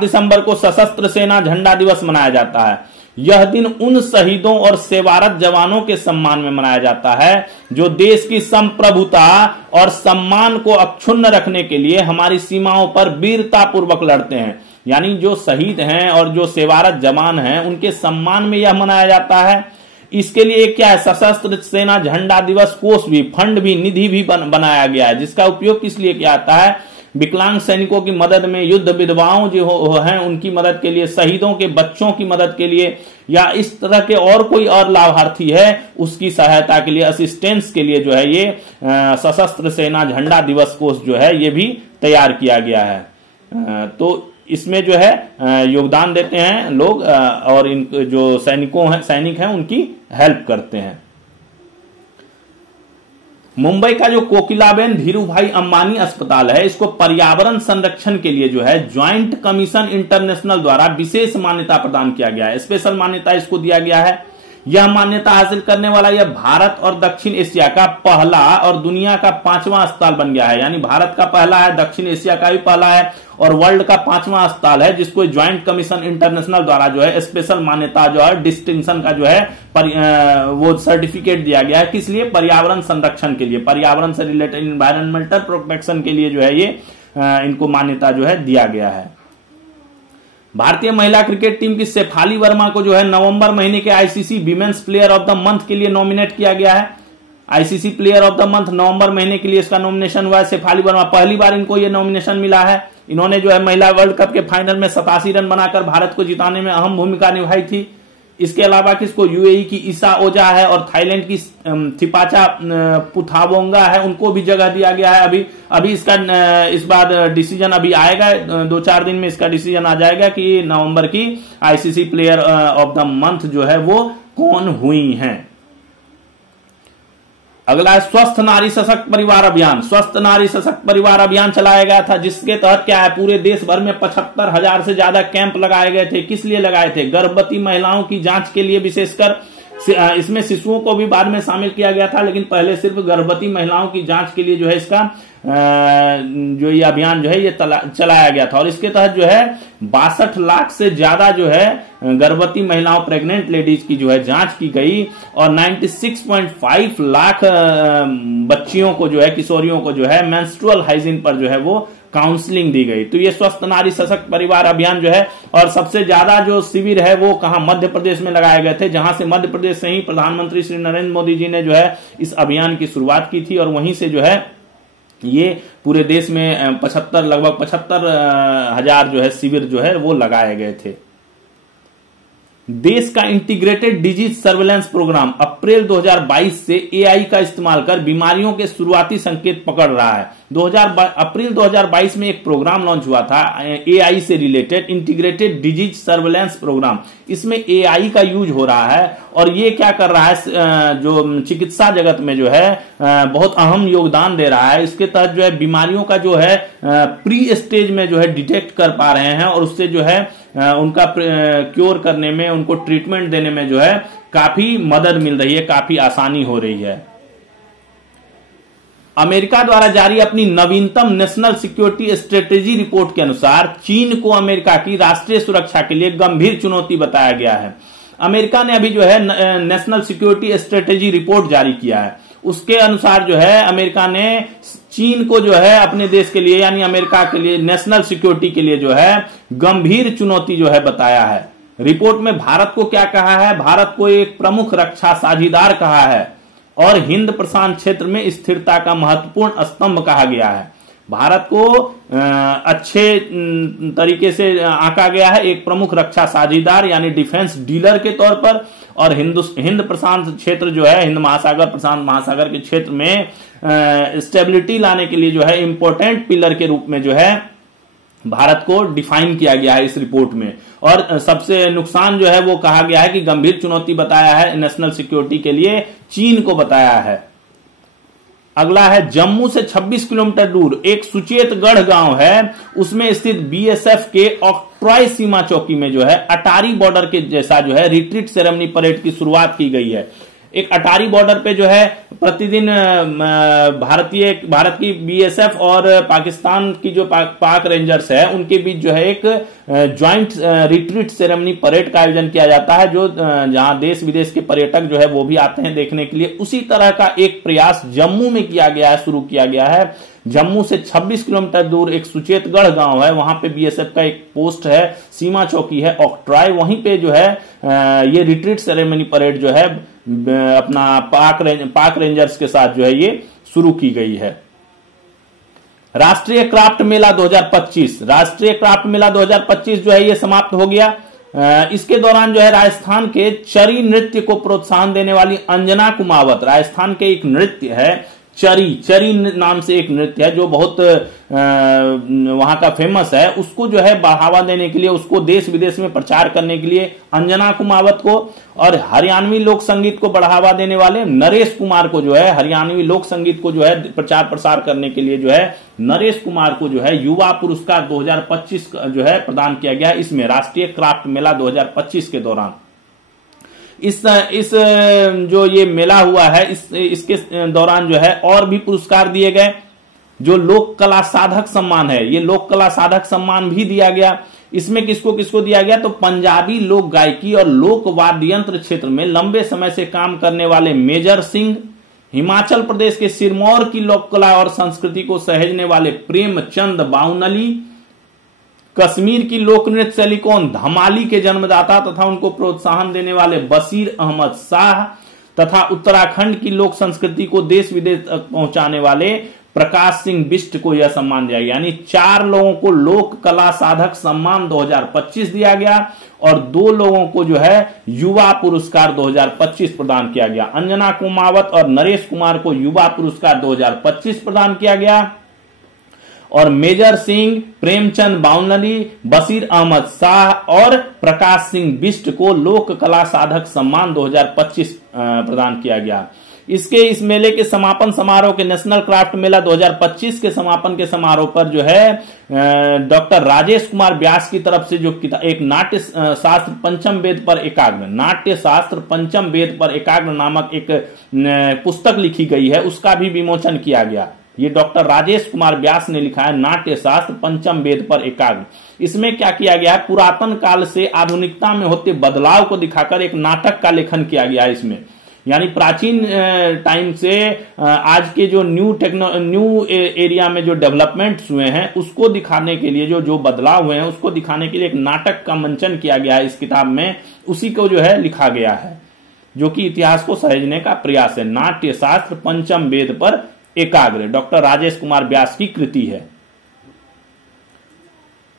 दिसंबर को सशस्त्र सेना झंडा दिवस मनाया जाता है। यह दिन उन शहीदों और सेवारत जवानों के सम्मान में मनाया जाता है जो देश की संप्रभुता और सम्मान को अक्षुण्ण रखने के लिए हमारी सीमाओं पर वीरता पूर्वक लड़ते हैं। यानी जो शहीद हैं और जो सेवारत जवान हैं उनके सम्मान में यह मनाया जाता है। इसके लिए क्या है? सशस्त्र सेना झंडा दिवस कोष भी, फंड भी, निधि भी बनाया गया है, जिसका उपयोग किस लिए किया जाता है? विकलांग सैनिकों की मदद में, युद्ध विधवाओं जो हैं उनकी मदद के लिए, शहीदों के बच्चों की मदद के लिए, या इस तरह के और कोई और लाभार्थी है उसकी सहायता के लिए, असिस्टेंस के लिए जो है ये सशस्त्र सेना झंडा दिवस कोष जो है ये भी तैयार किया गया है। तो इसमें जो है योगदान देते हैं लोग और इन जो सैनिक हैं उनकी हेल्प करते हैं। मुंबई का जो कोकिलाबेन धीरूभाई अंबानी अस्पताल है, इसको पर्यावरण संरक्षण के लिए जो है ज्वाइंट कमीशन इंटरनेशनल द्वारा विशेष मान्यता प्रदान किया गया है, स्पेशल मान्यता इसको दिया गया है। यह मान्यता हासिल करने वाला यह भारत और दक्षिण एशिया का पहला और दुनिया का 5वां अस्पताल बन गया है। यानी भारत का पहला है, दक्षिण एशिया का भी पहला है और वर्ल्ड का 5वां अस्पताल है जिसको ज्वाइंट कमीशन इंटरनेशनल द्वारा जो है स्पेशल मान्यता जो है डिस्टिंक्शन का जो है वो सर्टिफिकेट दिया गया है। किस लिए? पर्यावरण संरक्षण के लिए, पर्यावरण से रिलेटेड एनवायरमेंटल प्रोटेक्शन के लिए जो है ये इनको मान्यता जो है दिया गया है। भारतीय महिला क्रिकेट टीम की शेफाली वर्मा को जो है नवंबर महीने के ICC women's player of the month के लिए नॉमिनेट किया गया है। ICC player of the month नवंबर महीने के लिए इसका नॉमिनेशन हुआ है। शेफाली वर्मा पहली बार इनको ये नॉमिनेशन मिला है। इन्होंने जो है महिला वर्ल्ड कप के फाइनल में 87 रन बनाकर भारत को जिताने में अहम भूमिका निभाई थी। इसके अलावा किसको? यूएई की ईसा ओजा है और थाईलैंड की थिपाचा पुथावोंगा है, उनको भी जगह दिया गया है। अभी इसका इस बार डिसीजन अभी आएगा, 2-4 दिन में इसका डिसीजन आ जाएगा कि नवंबर की ICC player of the month जो है वो कौन हुई हैं। अगला है स्वस्थ नारी सशक्त परिवार अभियान। स्वस्थ नारी सशक्त परिवार अभियान चलाया गया था जिसके तहत क्या है, पूरे देश भर में 75,000 से ज्यादा कैंप लगाए गए थे। किस लिए लगाए थे? गर्भवती महिलाओं की जांच के लिए, विशेषकर इसमें शिशुओं को भी बाद में शामिल किया गया था, लेकिन पहले सिर्फ गर्भवती महिलाओं की जांच के लिए जो है इसका जो ये अभियान जो है ये चलाया गया था। और इसके तहत जो है 62 लाख से ज्यादा जो है गर्भवती महिलाओं, प्रेग्नेंट लेडीज की जो है जांच की गई और 96.5 लाख बच्चियों को जो है, किशोरियों को जो है मेंस्ट्रुअल हाइजीन पर जो है वो काउंसलिंग दी गई। तो ये स्वस्थ नारी सशक्त परिवार अभियान जो है, और सबसे ज्यादा जो शिविर है वो कहां? मध्य प्रदेश में लगाए गए थे, जहां से मध्य प्रदेश से ही प्रधानमंत्री श्री नरेंद्र मोदी जी ने जो है इस अभियान की शुरुआत की थी और वहीं से जो है ये पूरे देश में लगभग 75,000 जो है शिविर जो है वो लगाए गए थे। देश का इंटीग्रेटेड डिजीज सर्वेलेंस प्रोग्राम अप्रैल 2022 से एआई का इस्तेमाल कर बीमारियों के शुरुआती संकेत पकड़ रहा है। अप्रैल 2022 में एक प्रोग्राम लॉन्च हुआ था एआई से related, integrated disease surveillance program. इसमें एआई का यूज हो रहा है और ये क्या कर रहा है, जो चिकित्सा जगत में जो है बहुत अहम योगदान दे रहा है। इसके तहत जो है बीमारियों का जो है प्री स्टेज में जो है डिटेक्ट कर पा रहे हैं और उससे जो है उनका क्योर करने में, उनको ट्रीटमेंट देने में जो है काफी मदद मिल रही है, काफी आसानी हो रही है। अमेरिका द्वारा जारी अपनी नवीनतम नेशनल सिक्योरिटी स्ट्रेटेजी रिपोर्ट के अनुसार चीन को अमेरिका की राष्ट्रीय सुरक्षा के लिए गंभीर चुनौती बताया गया है। अमेरिका ने अभी जो है नेशनल सिक्योरिटी स्ट्रेटेजी रिपोर्ट जारी किया है। उसके अनुसार जो है अमेरिका ने चीन को जो है अपने देश के लिए, यानी अमेरिका के लिए, नेशनल सिक्योरिटी के लिए जो है गंभीर चुनौती जो है बताया है। रिपोर्ट में भारत को क्या कहा है? भारत को एक प्रमुख रक्षा साझीदार कहा है और हिंद प्रशांत क्षेत्र में स्थिरता का महत्वपूर्ण स्तंभ कहा गया है। भारत को अच्छे तरीके से आंका गया है एक प्रमुख रक्षा साझीदार यानी डिफेंस डीलर के तौर पर, और हिंद प्रशांत क्षेत्र जो है, हिंद महासागर, प्रशांत महासागर के क्षेत्र में स्टेबिलिटी लाने के लिए जो है इंपॉर्टेंट पिलर के रूप में जो है भारत को डिफाइन किया गया है इस रिपोर्ट में। और सबसे नुकसान जो है वो कहा गया है कि गंभीर चुनौती बताया है नेशनल सिक्योरिटी के लिए चीन को बताया है। अगला है जम्मू से 26 किलोमीटर दूर एक सुचेतगढ़ गांव है, उसमें स्थित बीएसएफ के ऑक्ट्रॉय सीमा चौकी में जो है अटारी बॉर्डर के जैसा जो है रिट्रीट सेरेमनी परेड की शुरुआत की गई है। एक अटारी बॉर्डर पे जो है प्रतिदिन भारत की बीएसएफ और पाकिस्तान की जो पाक रेंजर्स है उनके बीच जो है एक ज्वाइंट रिट्रीट सेरेमनी परेड का आयोजन किया जाता है, जो जहां देश विदेश के पर्यटक जो है वो भी आते हैं देखने के लिए। उसी तरह का एक प्रयास जम्मू में किया गया है, शुरू किया गया है। जम्मू से 26 किलोमीटर दूर एक सुचेतगढ़ गांव है, वहां पे बीएसएफ का एक पोस्ट है, सीमा चौकी है ऑक्ट्रॉय, वहीं पे जो है ये रिट्रीट सेरेमनी परेड जो है अपना पाक रेंजर्स के साथ जो है ये शुरू की गई है। राष्ट्रीय क्राफ्ट मेला 2025, राष्ट्रीय क्राफ्ट मेला 2025 जो है ये समाप्त हो गया। इसके दौरान जो है राजस्थान के चरी नृत्य को प्रोत्साहन देने वाली अंजना कुमावत, राजस्थान के एक नृत्य है चरी चरी नाम से एक नृत्य है जो बहुत वहां का फेमस है, उसको जो है बढ़ावा देने के लिए, उसको देश विदेश में प्रचार करने के लिए अंजना कुमावत को, और हरियाणवी लोक संगीत को बढ़ावा देने वाले नरेश कुमार को जो है, हरियाणवी लोक संगीत को जो है प्रचार प्रसार करने के लिए जो है नरेश कुमार को जो है युवा पुरस्कार 2025 जो है प्रदान किया गया इसमें राष्ट्रीय क्राफ्ट मेला 2025 के दौरान। इस जो ये मेला हुआ है इसके दौरान जो है और भी पुरस्कार दिए गए। जो लोक कला साधक सम्मान है, ये लोक कला साधक सम्मान भी दिया गया। इसमें किसको किसको दिया गया, तो पंजाबी लोक गायकी और लोक वाद्य यंत्र क्षेत्र में लंबे समय से काम करने वाले मेजर सिंह, हिमाचल प्रदेश के सिरमौर की लोक कला और संस्कृति को सहेजने वाले प्रेमचंद बाउनली, कश्मीर की लोक नृत्य शैली को धमाली के जन्मदाता तथा उनको प्रोत्साहन देने वाले बशीर अहमद शाह, तथा उत्तराखंड की लोक संस्कृति को देश विदेश तक पहुंचाने वाले प्रकाश सिंह बिष्ट को यह सम्मान दिया गया। यानी 4 लोगों को लोक कला साधक सम्मान 2025 दिया गया और 2 लोगों को जो है युवा पुरस्कार 2025 प्रदान किया गया। अंजना कुमावत और नरेश कुमार को युवा पुरस्कार 2025 प्रदान किया गया और मेजर सिंह, प्रेमचंद बाउनली, बशीर अहमद शाह और प्रकाश सिंह बिष्ट को लोक कला साधक सम्मान 2025 प्रदान किया गया। इस मेले के समापन समारोह के नेशनल क्राफ्ट मेला 2025 के समापन के समारोह पर जो है डॉक्टर राजेश कुमार व्यास की तरफ से जो एक नाट्य शास्त्र पंचम वेद पर एकाग्र, नाट्य शास्त्र पंचम वेद पर एकाग्र नामक एक पुस्तक लिखी गई है, उसका भी विमोचन किया गया। ये डॉक्टर राजेश कुमार व्यास ने लिखा है नाट्य शास्त्र पंचम वेद पर एकाग्र। इसमें क्या किया गया है, पुरातन काल से आधुनिकता में होते बदलाव को दिखाकर एक नाटक का लेखन किया गया है इसमें। यानी प्राचीन टाइम से आज के जो न्यू एरिया में जो डेवलपमेंट्स हुए हैं उसको दिखाने के लिए, जो बदलाव हुए हैं उसको दिखाने के लिए एक नाटक का मंचन किया गया है इस किताब में, उसी को जो है लिखा गया है, जो कि इतिहास को सहेजने का प्रयास है। नाट्य शास्त्र पंचम वेद पर एकाग्र डॉक्टर राजेश कुमार व्यास की कृति है।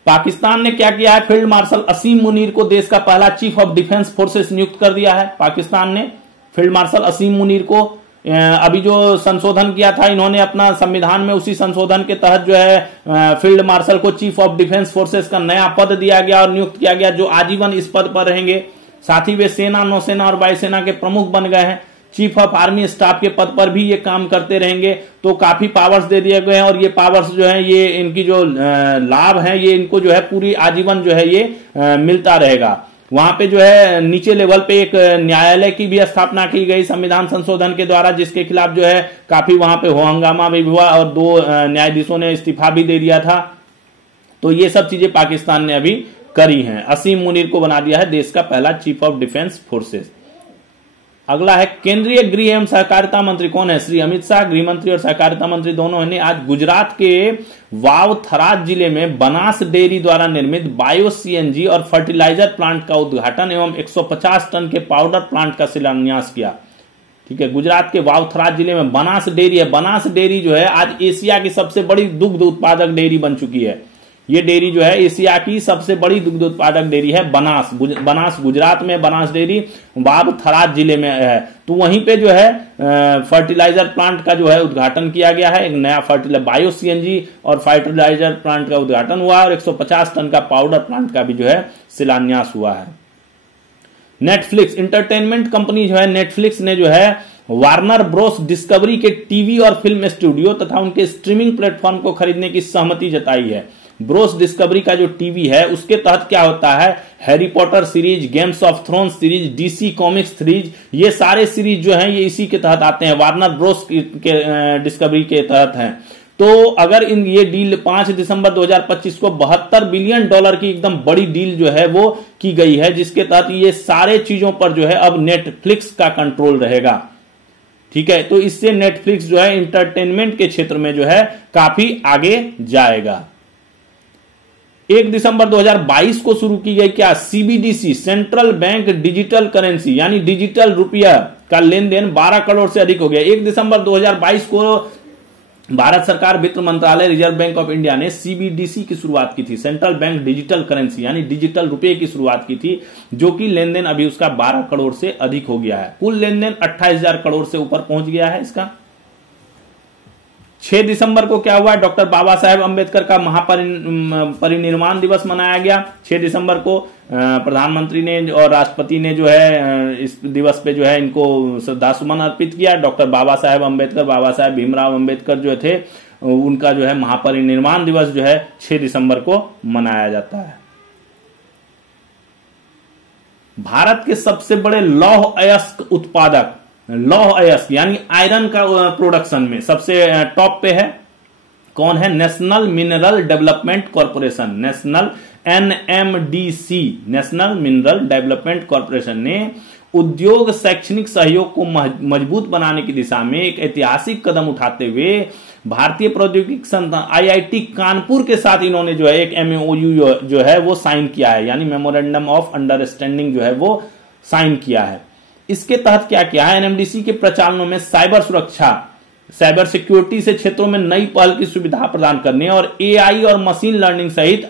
पाकिस्तान ने क्या किया है, फील्ड मार्शल असीम मुनीर को देश का पहला चीफ ऑफ डिफेंस फोर्सेस नियुक्त कर दिया है। पाकिस्तान ने फील्ड मार्शल असीम मुनीर को अभी जो संशोधन किया था इन्होंने अपना संविधान में, उसी संशोधन के तहत जो है फील्ड मार्शल को चीफ ऑफ डिफेंस फोर्सेस का नया पद दिया गया और नियुक्त किया गया, जो आजीवन इस पद पर रहेंगे। साथ ही वे सेना, नौसेना और वायुसेना के प्रमुख बन गए हैं। चीफ ऑफ आर्मी स्टाफ के पद पर भी ये काम करते रहेंगे। तो काफी पावर्स दे दिए गए हैं और ये पावर्स जो है, ये इनकी जो लाभ है ये इनको जो है पूरी आजीवन जो है ये मिलता रहेगा। वहां पे जो है नीचे लेवल पे एक न्यायालय की भी स्थापना की गई संविधान संशोधन के द्वारा, जिसके खिलाफ जो है काफी वहां पे हो हंगामा भी हुआ और 2 न्यायाधीशों ने इस्तीफा भी दे दिया था। तो ये सब चीजें पाकिस्तान ने अभी करी हैं। असीम मुनीर को बना दिया है देश का पहला चीफ ऑफ डिफेंस फोर्सेस। अगला है केंद्रीय गृह एवं सहकारिता मंत्री कौन है, श्री अमित शाह। गृह मंत्री और सहकारिता मंत्री दोनों ने आज गुजरात के वाव थराद जिले में बनास डेयरी द्वारा निर्मित बायो सीएनजी और फर्टिलाइजर प्लांट का उद्घाटन एवं 150 टन के पाउडर प्लांट का शिलान्यास किया। ठीक है, गुजरात के वाव थराद जिले में बनास डेयरी है। बनास डेयरी जो है आज एशिया की सबसे बड़ी दुग्ध उत्पादक डेयरी बन चुकी है। ये डेयरी जो है एशिया की सबसे बड़ी दुग्ध उत्पादक डेयरी है बनास। बनास गुजरात में बनास डेयरी वाव थराद जिले में है। तो वहीं पे जो है फर्टिलाइजर प्लांट का जो है उद्घाटन किया गया है। एक नया फर्टिलाइजर बायो सीएनजी और फर्टिलाइजर प्लांट का उद्घाटन हुआ और 150 टन का पाउडर प्लांट का भी जो है शिलान्यास हुआ है। नेटफ्लिक्स इंटरटेनमेंट कंपनी जो है नेटफ्लिक्स ने जो है वार्नर ब्रोस डिस्कवरी के टीवी और फिल्म स्टूडियो तथा उनके स्ट्रीमिंग प्लेटफॉर्म को खरीदने की सहमति जताई है। ब्रोस डिस्कवरी का जो टीवी है उसके तहत क्या होता है, Harry Potter series, games of thrones series, DC comics series, ये सारे सीरीज जो हैं ये इसी के तहत आते हैं, वार्नर ब्रोस के डिस्कवरी के तहत हैं। तो अगर ये डील 5 दिसंबर 2025 को $72 बिलियन की एकदम बड़ी डील जो है वो की गई है, जिसके तहत ये सारे चीजों पर जो है अब नेटफ्लिक्स का कंट्रोल रहेगा। ठीक है, तो इससे नेटफ्लिक्स जो है इंटरटेनमेंट के क्षेत्र में जो है काफी आगे जाएगा। 1 दिसंबर 2022 को शुरू की गई क्या, CBDC central bank digital currency यानी डिजिटल रुपया का लेन देन 12 करोड़ से अधिक हो गया। 1 दिसंबर 2022 को भारत सरकार वित्त मंत्रालय रिजर्व बैंक ऑफ इंडिया ने सीबीडीसी की शुरुआत की थी, सेंट्रल बैंक डिजिटल करेंसी यानी डिजिटल रुपये की शुरुआत की थी, जो कि लेन देन अभी उसका 12 करोड़ से अधिक हो गया है। कुल लेन देन 28,000 करोड़ से ऊपर पहुंच गया है इसका। 6 दिसंबर को क्या हुआ, डॉक्टर बाबा साहेब अंबेडकर का महापरिनिर्वाण दिवस मनाया गया। 6 दिसंबर को प्रधानमंत्री ने और राष्ट्रपति ने जो है इस दिवस पे जो है इनको श्रद्धासुमन अर्पित किया। डॉक्टर बाबा साहेब अंबेडकर, बाबा साहेब भीमराव अंबेडकर जो थे, उनका जो है महापरिनिर्वाण दिवस जो है 6 दिसंबर को मनाया जाता है। भारत के सबसे बड़े लौह अयस्क उत्पादक, लौह अयस्क यानी आयरन का प्रोडक्शन में सबसे टॉप पे है कौन है, national mineral development corporation, national NMDC, national mineral development corporation ने उद्योग शैक्षणिक सहयोग को मजबूत बनाने की दिशा में एक ऐतिहासिक कदम उठाते हुए भारतीय प्रौद्योगिकी संस्थान IIT कानपुर के साथ इन्होंने जो है एक MOU जो है वो साइन किया है, यानी मेमोरेंडम ऑफ अंडरस्टैंडिंग जो है वो साइन किया है। इसके तहत क्या किया है, NMDC के प्रचालनों में साइबर सुरक्षा, साइबर सिक्योरिटी से क्षेत्रों में नई पहल की सुविधा प्रदान करने और AI और मशीन लर्निंग सहित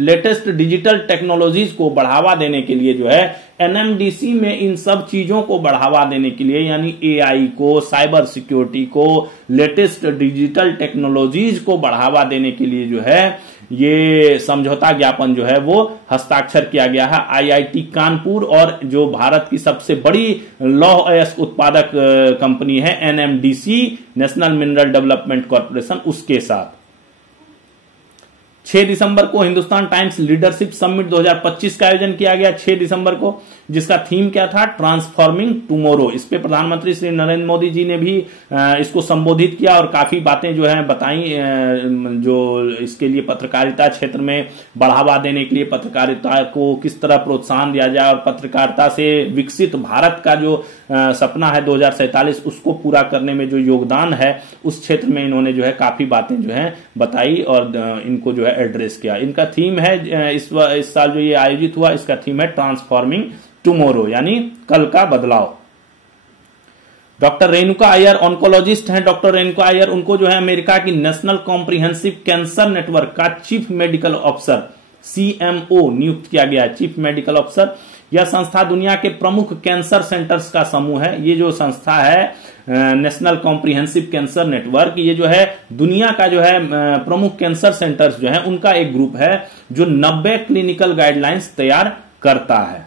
लेटेस्ट डिजिटल टेक्नोलॉजीज को बढ़ावा देने के लिए जो है NMDC में इन सब चीजों को बढ़ावा देने के लिए, यानी AI को, साइबर सिक्योरिटी को, लेटेस्ट डिजिटल टेक्नोलॉजीज को बढ़ावा देने के लिए जो है ये समझौता ज्ञापन जो है वो हस्ताक्षर किया गया है IIT कानपुर और जो भारत की सबसे बड़ी लौह अयस्क उत्पादक कंपनी है NMDC, national mineral development corporation, उसके साथ। 6 दिसंबर को हिंदुस्तान टाइम्स लीडरशिप समिट 2025 का आयोजन किया गया 6 दिसंबर को, जिसका थीम क्या था, ट्रांसफॉर्मिंग टुमारो। इस पे प्रधानमंत्री श्री नरेंद्र मोदी जी ने भी इसको संबोधित किया और काफी बातें जो है बताई, जो इसके लिए पत्रकारिता क्षेत्र में बढ़ावा देने के लिए पत्रकारिता को किस तरह प्रोत्साहन दिया जाए और पत्रकारिता से विकसित भारत का जो सपना है 2047 उसको पूरा करने में जो योगदान है उस क्षेत्र में इन्होंने जो है काफी बातें जो है बताई और इनको जो है एड्रेस किया। इनका थीम है इस साल जो ये आयोजित हुआ, इसका थीम है ट्रांसफॉर्मिंग टुमारो, यानी कल का बदलाव। डॉक्टर रेणुका अय्यर ऑन्कोलॉजिस्ट हैं, डॉक्टर रेणुका अय्यर, उनको जो है अमेरिका की नेशनल कॉम्प्रिहेंसिव कैंसर नेटवर्क का चीफ मेडिकल ऑफिसर CMO नियुक्त किया गया है, चीफ मेडिकल ऑफिसर। यह संस्था दुनिया के प्रमुख कैंसर सेंटर्स का समूह है। ये जो संस्था है नेशनल कॉम्प्रिहेंसिव कैंसर नेटवर्क, ये जो है दुनिया का जो है प्रमुख कैंसर सेंटर्स जो है उनका एक ग्रुप है जो 90 क्लिनिकल गाइडलाइंस तैयार करता है।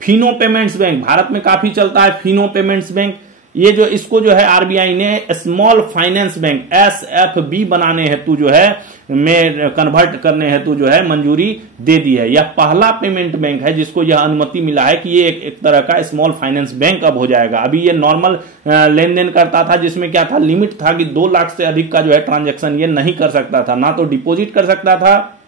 फिनो पेमेंट्स बैंक, भारत में काफी चलता है फिनो पेमेंट्स बैंक, ये जो इसको जो है RBI ने स्मॉल फाइनेंस बैंक SFB बनाने हेतु जो है में कन्वर्ट करने हेतु जो है मंजूरी दे दी है। यह पहला पेमेंट बैंक है जिसको यह अनुमति मिला है कि ये एक तरह का स्मॉल फाइनेंस बैंक अब हो जाएगा। अभी ये नॉर्मल लेन देन करता था जिसमें क्या था, लिमिट था कि 2 लाख से अधिक का जो है ट्रांजैक्शन ये नहीं कर सकता था, ना तो डिपॉजिट कर सकता था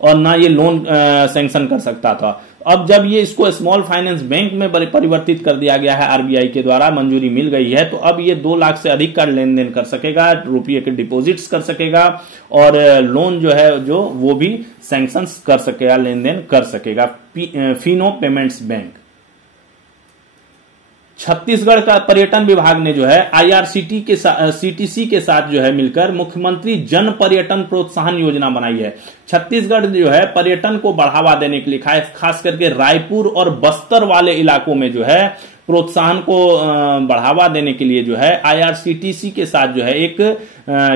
और ना ये लोन सैंक्शन कर सकता था। अब जब ये इसको स्मॉल फाइनेंस बैंक में परिवर्तित कर दिया गया है, RBI के द्वारा मंजूरी मिल गई है, तो अब ये 2 लाख से अधिक का लेन देन कर सकेगा, रुपये के डिपॉजिट्स कर सकेगा और लोन जो है जो वो भी सैंक्शन कर सकेगा, लेन देन कर सकेगा। Fino payments bank. छत्तीसगढ़ का पर्यटन विभाग ने जो है CTC के साथ जो है मिलकर मुख्यमंत्री जन पर्यटन प्रोत्साहन योजना बनाई है। छत्तीसगढ़ जो है पर्यटन को बढ़ावा देने के लिए खास करके रायपुर और बस्तर वाले इलाकों में जो है प्रोत्साहन को बढ़ावा देने के लिए जो है IRCTC के साथ जो है एक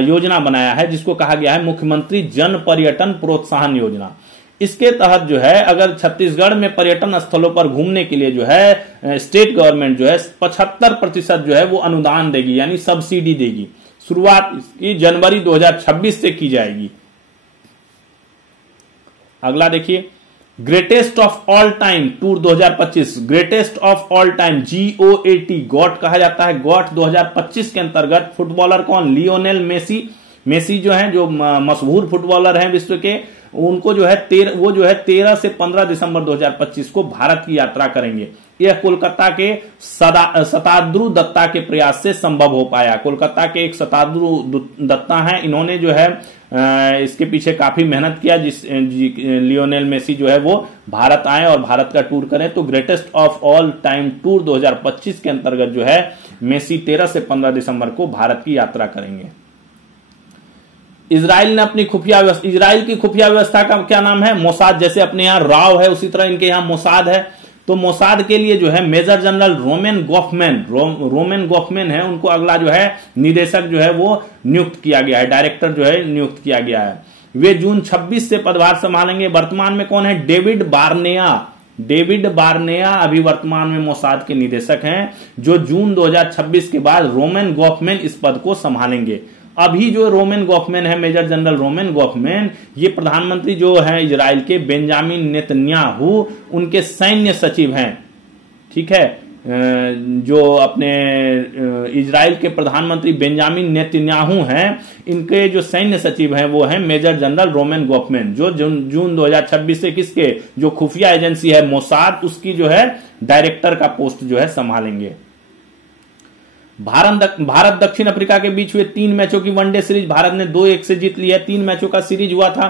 योजना बनाया है जिसको कहा गया है मुख्यमंत्री जन पर्यटन प्रोत्साहन योजना। इसके तहत जो है अगर छत्तीसगढ़ में पर्यटन स्थलों पर घूमने के लिए जो है स्टेट गवर्नमेंट जो है 75% जो है वो अनुदान देगी, यानी सब्सिडी देगी। शुरुआत इसकी जनवरी 2026 से की जाएगी। अगला देखिए, greatest of all time tour 2025, greatest of all time GOAT कहा जाता है। GOAT 2025 के अंतर्गत फुटबॉलर कौन, लियोनेल मेसी जो है, जो मशहूर फुटबॉलर हैं विश्व के, उनको जो है 13 से 15 दिसंबर 2025 को भारत की यात्रा करेंगे। यह कोलकाता के शताद्रु दत्ता के प्रयास से संभव हो पाया। कोलकाता के एक शताद्रु दत्ता हैं, इन्होंने जो है इसके पीछे काफी मेहनत किया लियोनेल मेसी जो है वो भारत आए और भारत का टूर करें। तो greatest of all time tour 2025 के अंतर्गत जो है मेसी 13 से 15 दिसंबर को भारत की यात्रा करेंगे। इजराइल ने अपनी इजराइल की खुफिया व्यवस्था का क्या नाम है, मोसाद। जैसे अपने यहां राव है उसी तरह इनके यहां मोसाद है। तो मोसाद के लिए जो है मेजर जनरल रोमेन गॉफमैन है, उनको अगला जो है निदेशक जो है वो नियुक्त किया गया है, डायरेक्टर जो है नियुक्त किया गया है। वे जून 26 से पदभार संभालेंगे। वर्तमान में कौन है? डेविड बार्नेया अभी वर्तमान में मोसाद के निदेशक हैं, जो जून 2026 के बाद रोमेन गॉफमैन इस पद को संभालेंगे। अभी जो रोमेन गॉफमैन है, मेजर जनरल रोमेन गॉफमैन, ये प्रधानमंत्री जो है इजराइल के बेंजामिन नेतन्याहू उनके सैन्य सचिव हैं। ठीक है, जो अपने इजराइल के प्रधानमंत्री बेंजामिन नेतन्याहू हैं, इनके जो सैन्य सचिव हैं वो हैं मेजर जनरल रोमेन गॉफमैन, जो जून 2026 से किसके, जो खुफिया एजेंसी है मोसाद, उसकी जो है डायरेक्टर का पोस्ट जो है संभालेंगे। भारत दक्षिण अफ्रीका के बीच हुए 3 मैचों की वनडे सीरीज भारत ने 2-1 से जीत ली है। 3 मैचों का सीरीज हुआ था,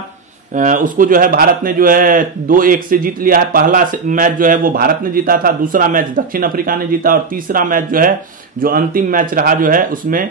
उसको जो है भारत ने जो है 2-1 से जीत लिया है। पहला मैच जो है वो भारत ने जीता था, दूसरा मैच दक्षिण अफ्रीका ने जीता, और तीसरा मैच जो है जो अंतिम मैच रहा जो है उसमें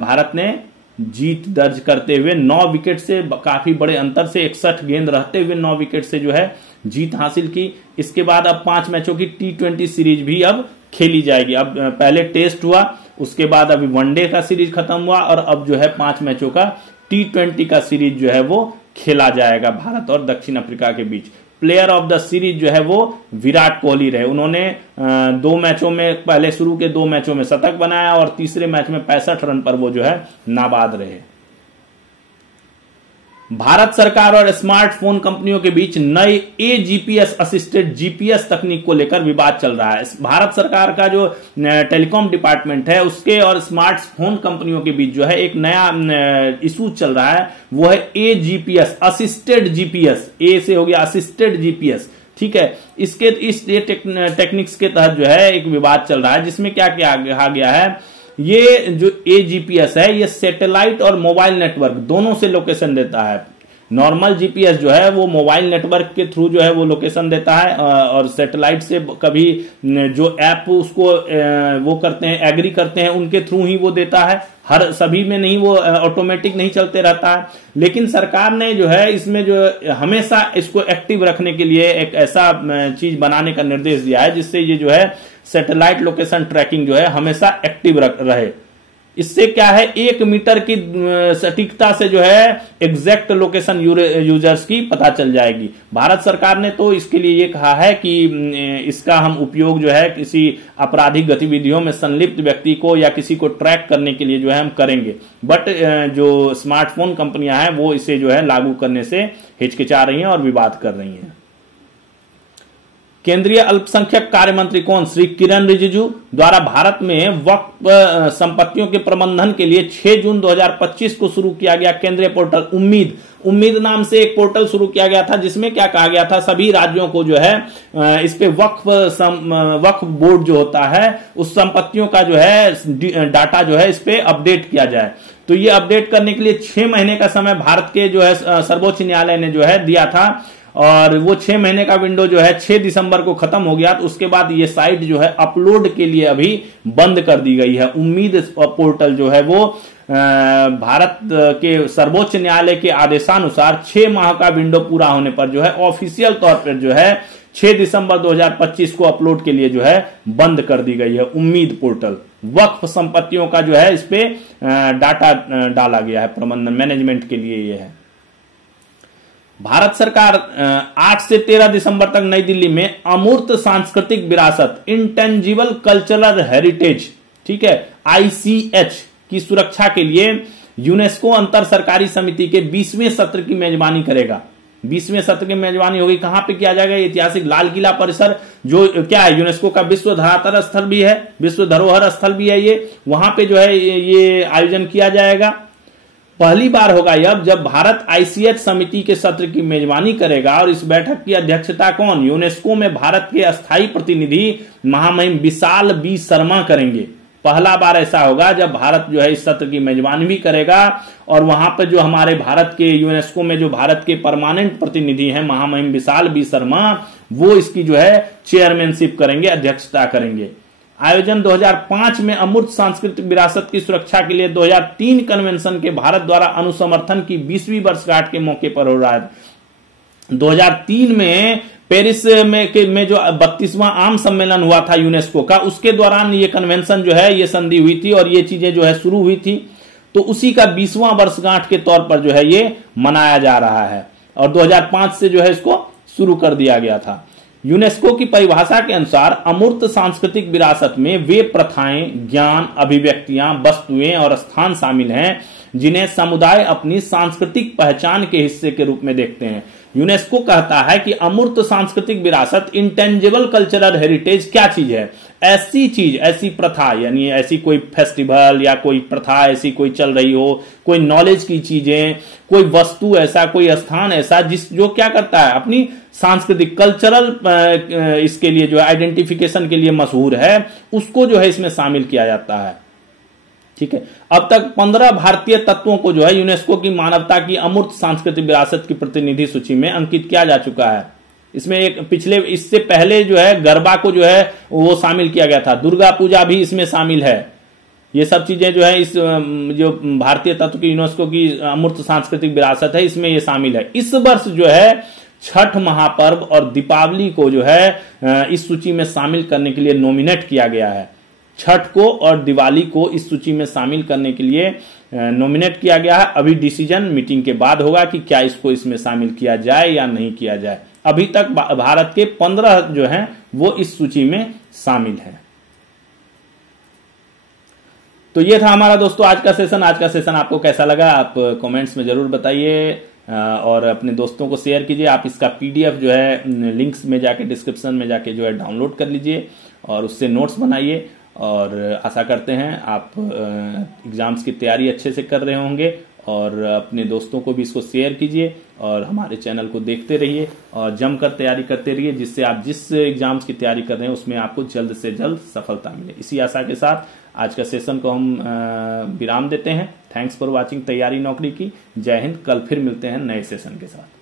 भारत ने जीत दर्ज करते हुए 9 विकेट से, काफी बड़े अंतर से, 61 गेंद रहते हुए 9 विकेट से जो है जीत हासिल की। इसके बाद अब 5 मैचों की T20 सीरीज भी अब खेली जाएगी। अब पहले टेस्ट हुआ, उसके बाद अभी वनडे का सीरीज खत्म हुआ, और अब जो है 5 मैचों का T20 का सीरीज जो है वो खेला जाएगा भारत और दक्षिण अफ्रीका के बीच। प्लेयर ऑफ द सीरीज जो है वो विराट कोहली रहे। उन्होंने 2 मैचों में, पहले शुरू के 2 मैचों में शतक बनाया, और तीसरे मैच में 65 रन पर वो जो है नाबाद रहे। भारत सरकार और स्मार्टफोन कंपनियों के बीच नए AGPS असिस्टेड GPS तकनीक को लेकर विवाद चल रहा है। भारत सरकार का जो टेलीकॉम डिपार्टमेंट है उसके और स्मार्टफोन कंपनियों के बीच जो है एक नया इशू चल रहा है, वो है AGPS असिस्टेड GPS। ए से हो गया असिस्टेड GPS। ठीक है, इस टेक्निक्स के तहत जो है एक विवाद चल रहा है, जिसमें क्या कहा गया है, ये जो AGPS है ये सैटेलाइट और मोबाइल नेटवर्क दोनों से लोकेशन देता है। नॉर्मल GPS जो है वो मोबाइल नेटवर्क के थ्रू जो है वो लोकेशन देता है, और सैटेलाइट से कभी जो ऐप उसको वो करते हैं, एग्री करते हैं, उनके थ्रू ही वो देता है। हर सभी में नहीं, वो ऑटोमेटिक नहीं चलते रहता है। लेकिन सरकार ने जो है इसमें जो हमेशा इसको एक्टिव रखने के लिए एक ऐसा चीज बनाने का निर्देश दिया है, जिससे ये जो है सैटेलाइट लोकेशन ट्रैकिंग जो है हमेशा एक्टिव रहे। इससे क्या है, 1 मीटर की सटीकता से जो है एग्जैक्ट लोकेशन यूजर्स की पता चल जाएगी। भारत सरकार ने तो इसके लिए ये कहा है कि इसका हम उपयोग जो है किसी आपराधिक गतिविधियों में संलिप्त व्यक्ति को या किसी को ट्रैक करने के लिए जो है हम करेंगे। बट जो स्मार्टफोन कंपनियां हैं वो इसे जो है लागू करने से हिचकिचा रही हैं और विवाद कर रही हैं। केंद्रीय अल्पसंख्यक कार्य मंत्री कौन? श्री किरण रिजिजू द्वारा भारत में वक्फ संपत्तियों के प्रबंधन के लिए 6 जून 2025 को शुरू किया गया केंद्रीय पोर्टल उम्मीद नाम से एक पोर्टल शुरू किया गया था, जिसमें क्या कहा गया था, सभी राज्यों को जो है इस पे वक्फ बोर्ड जो होता है उस संपत्तियों का जो है डाटा जो है इस पे अपडेट किया जाए। तो ये अपडेट करने के लिए 6 महीने का समय भारत के जो है सर्वोच्च न्यायालय ने जो है दिया था, और वो 6 महीने का विंडो जो है 6 दिसंबर को खत्म हो गया। तो उसके बाद ये साइट जो है अपलोड के लिए अभी बंद कर दी गई है। उम्मीद पोर्टल जो है वो भारत के सर्वोच्च न्यायालय के आदेशानुसार 6 माह का विंडो पूरा होने पर जो है ऑफिशियल तौर पर जो है 6 दिसंबर 2025 को अपलोड के लिए जो है बंद कर दी गई है। उम्मीद पोर्टल वक्फ संपत्तियों का जो है इस पे डाटा डाला गया है, प्रबंधन मैनेजमेंट के लिए ये है। भारत सरकार 8 से 13 दिसंबर तक नई दिल्ली में अमूर्त सांस्कृतिक विरासत इंटेंजिबल कल्चरल हेरिटेज, ठीक है, ICH की सुरक्षा के लिए यूनेस्को अंतर सरकारी समिति के 20वें सत्र की मेजबानी करेगा। 20वें सत्र की मेजबानी होगी, कहां पे किया जाएगा? ऐतिहासिक लाल किला परिसर, जो क्या है यूनेस्को का विश्व धरातल स्थल भी है, विश्व धरोहर स्थल भी है, ये वहां पे जो है ये आयोजन किया जाएगा। पहली बार होगा यह जब भारत ICH समिति के सत्र की मेजबानी करेगा, और इस बैठक की अध्यक्षता कौन? यूनेस्को में भारत के अस्थायी प्रतिनिधि महामहिम विशाल बी शर्मा करेंगे। पहला बार ऐसा होगा जब भारत जो है इस सत्र की मेजबानी भी करेगा, और वहां पर जो हमारे भारत के यूनेस्को में जो भारत के परमानेंट प्रतिनिधि हैं महामहिम विशाल बी शर्मा, वो इसकी जो है चेयरमैनशिप करेंगे, अध्यक्षता करेंगे। आयोजन 2005 में अमूर्त सांस्कृतिक विरासत की सुरक्षा के लिए 2003 कन्वेंशन के भारत द्वारा अनुसमर्थन की 20वीं वर्षगांठ के मौके पर हो रहा है। 2003 में पेरिस में जो 32वां आम सम्मेलन हुआ था यूनेस्को का, उसके दौरान ये कन्वेंशन जो है, ये संधि हुई थी और ये चीजें जो है शुरू हुई थी। तो उसी का 20वां वर्षगांठ के तौर पर जो है ये मनाया जा रहा है और 2005 से जो है इसको शुरू कर दिया गया था। यूनेस्को की परिभाषा के अनुसार अमूर्त सांस्कृतिक विरासत में वे प्रथाएं, ज्ञान, अभिव्यक्तियां, वस्तुएं और स्थान शामिल हैं जिन्हें समुदाय अपनी सांस्कृतिक पहचान के हिस्से के रूप में देखते हैं। यूनेस्को कहता है कि अमूर्त सांस्कृतिक विरासत, इंटेंजिबल कल्चरल हेरिटेज क्या चीज है? ऐसी चीज, ऐसी प्रथा, यानी ऐसी कोई फेस्टिवल या कोई प्रथा ऐसी कोई चल रही हो, कोई नॉलेज की चीजें, कोई वस्तु ऐसा, कोई स्थान ऐसा जो क्या करता है, अपनी सांस्कृतिक कल्चरल इसके लिए जो है आइडेंटिफिकेशन के लिए मशहूर है, उसको जो है इसमें शामिल किया जाता है। ठीक है, अब तक 15 भारतीय तत्वों को जो है यूनेस्को की मानवता की अमूर्त सांस्कृतिक विरासत की प्रतिनिधि सूची में अंकित किया जा चुका है। इसमें इससे पहले जो है गरबा को जो है वो शामिल किया गया था, दुर्गा पूजा भी इसमें शामिल है। ये सब चीजें जो है इस जो भारतीय तत्व की यूनेस्को की अमूर्त सांस्कृतिक विरासत है, इसमें ये शामिल है। इस वर्ष जो है छठ महापर्व और दीपावली को जो है इस सूची में शामिल करने के लिए नॉमिनेट किया गया है। छठ को और दिवाली को इस सूची में शामिल करने के लिए नॉमिनेट किया गया है। अभी डिसीजन मीटिंग के बाद होगा कि क्या इसको इसमें शामिल किया जाए या नहीं किया जाए। अभी तक भारत के 15 जो हैं वो इस सूची में शामिल हैं। तो ये था हमारा दोस्तों आज का सेशन। आज का सेशन आपको कैसा लगा आप कमेंट्स में जरूर बताइए और अपने दोस्तों को शेयर कीजिए। आप इसका पीडीएफ जो है लिंक्स में जाके डिस्क्रिप्शन में जाके जो है डाउनलोड कर लीजिए और उससे नोट्स बनाइए। और आशा करते हैं आप एग्जाम्स की तैयारी अच्छे से कर रहे होंगे और अपने दोस्तों को भी इसको शेयर कीजिए और हमारे चैनल को देखते रहिए और जमकर तैयारी करते रहिए, जिससे आप जिस एग्जाम्स की तैयारी कर रहे हैं उसमें आपको जल्द से जल्द सफलता मिले। इसी आशा के साथ आज का सेशन को हम विराम देते हैं। थैंक्स फॉर वॉचिंग तैयारी नौकरी की। जय हिंद। कल फिर मिलते हैं नए सेशन के साथ।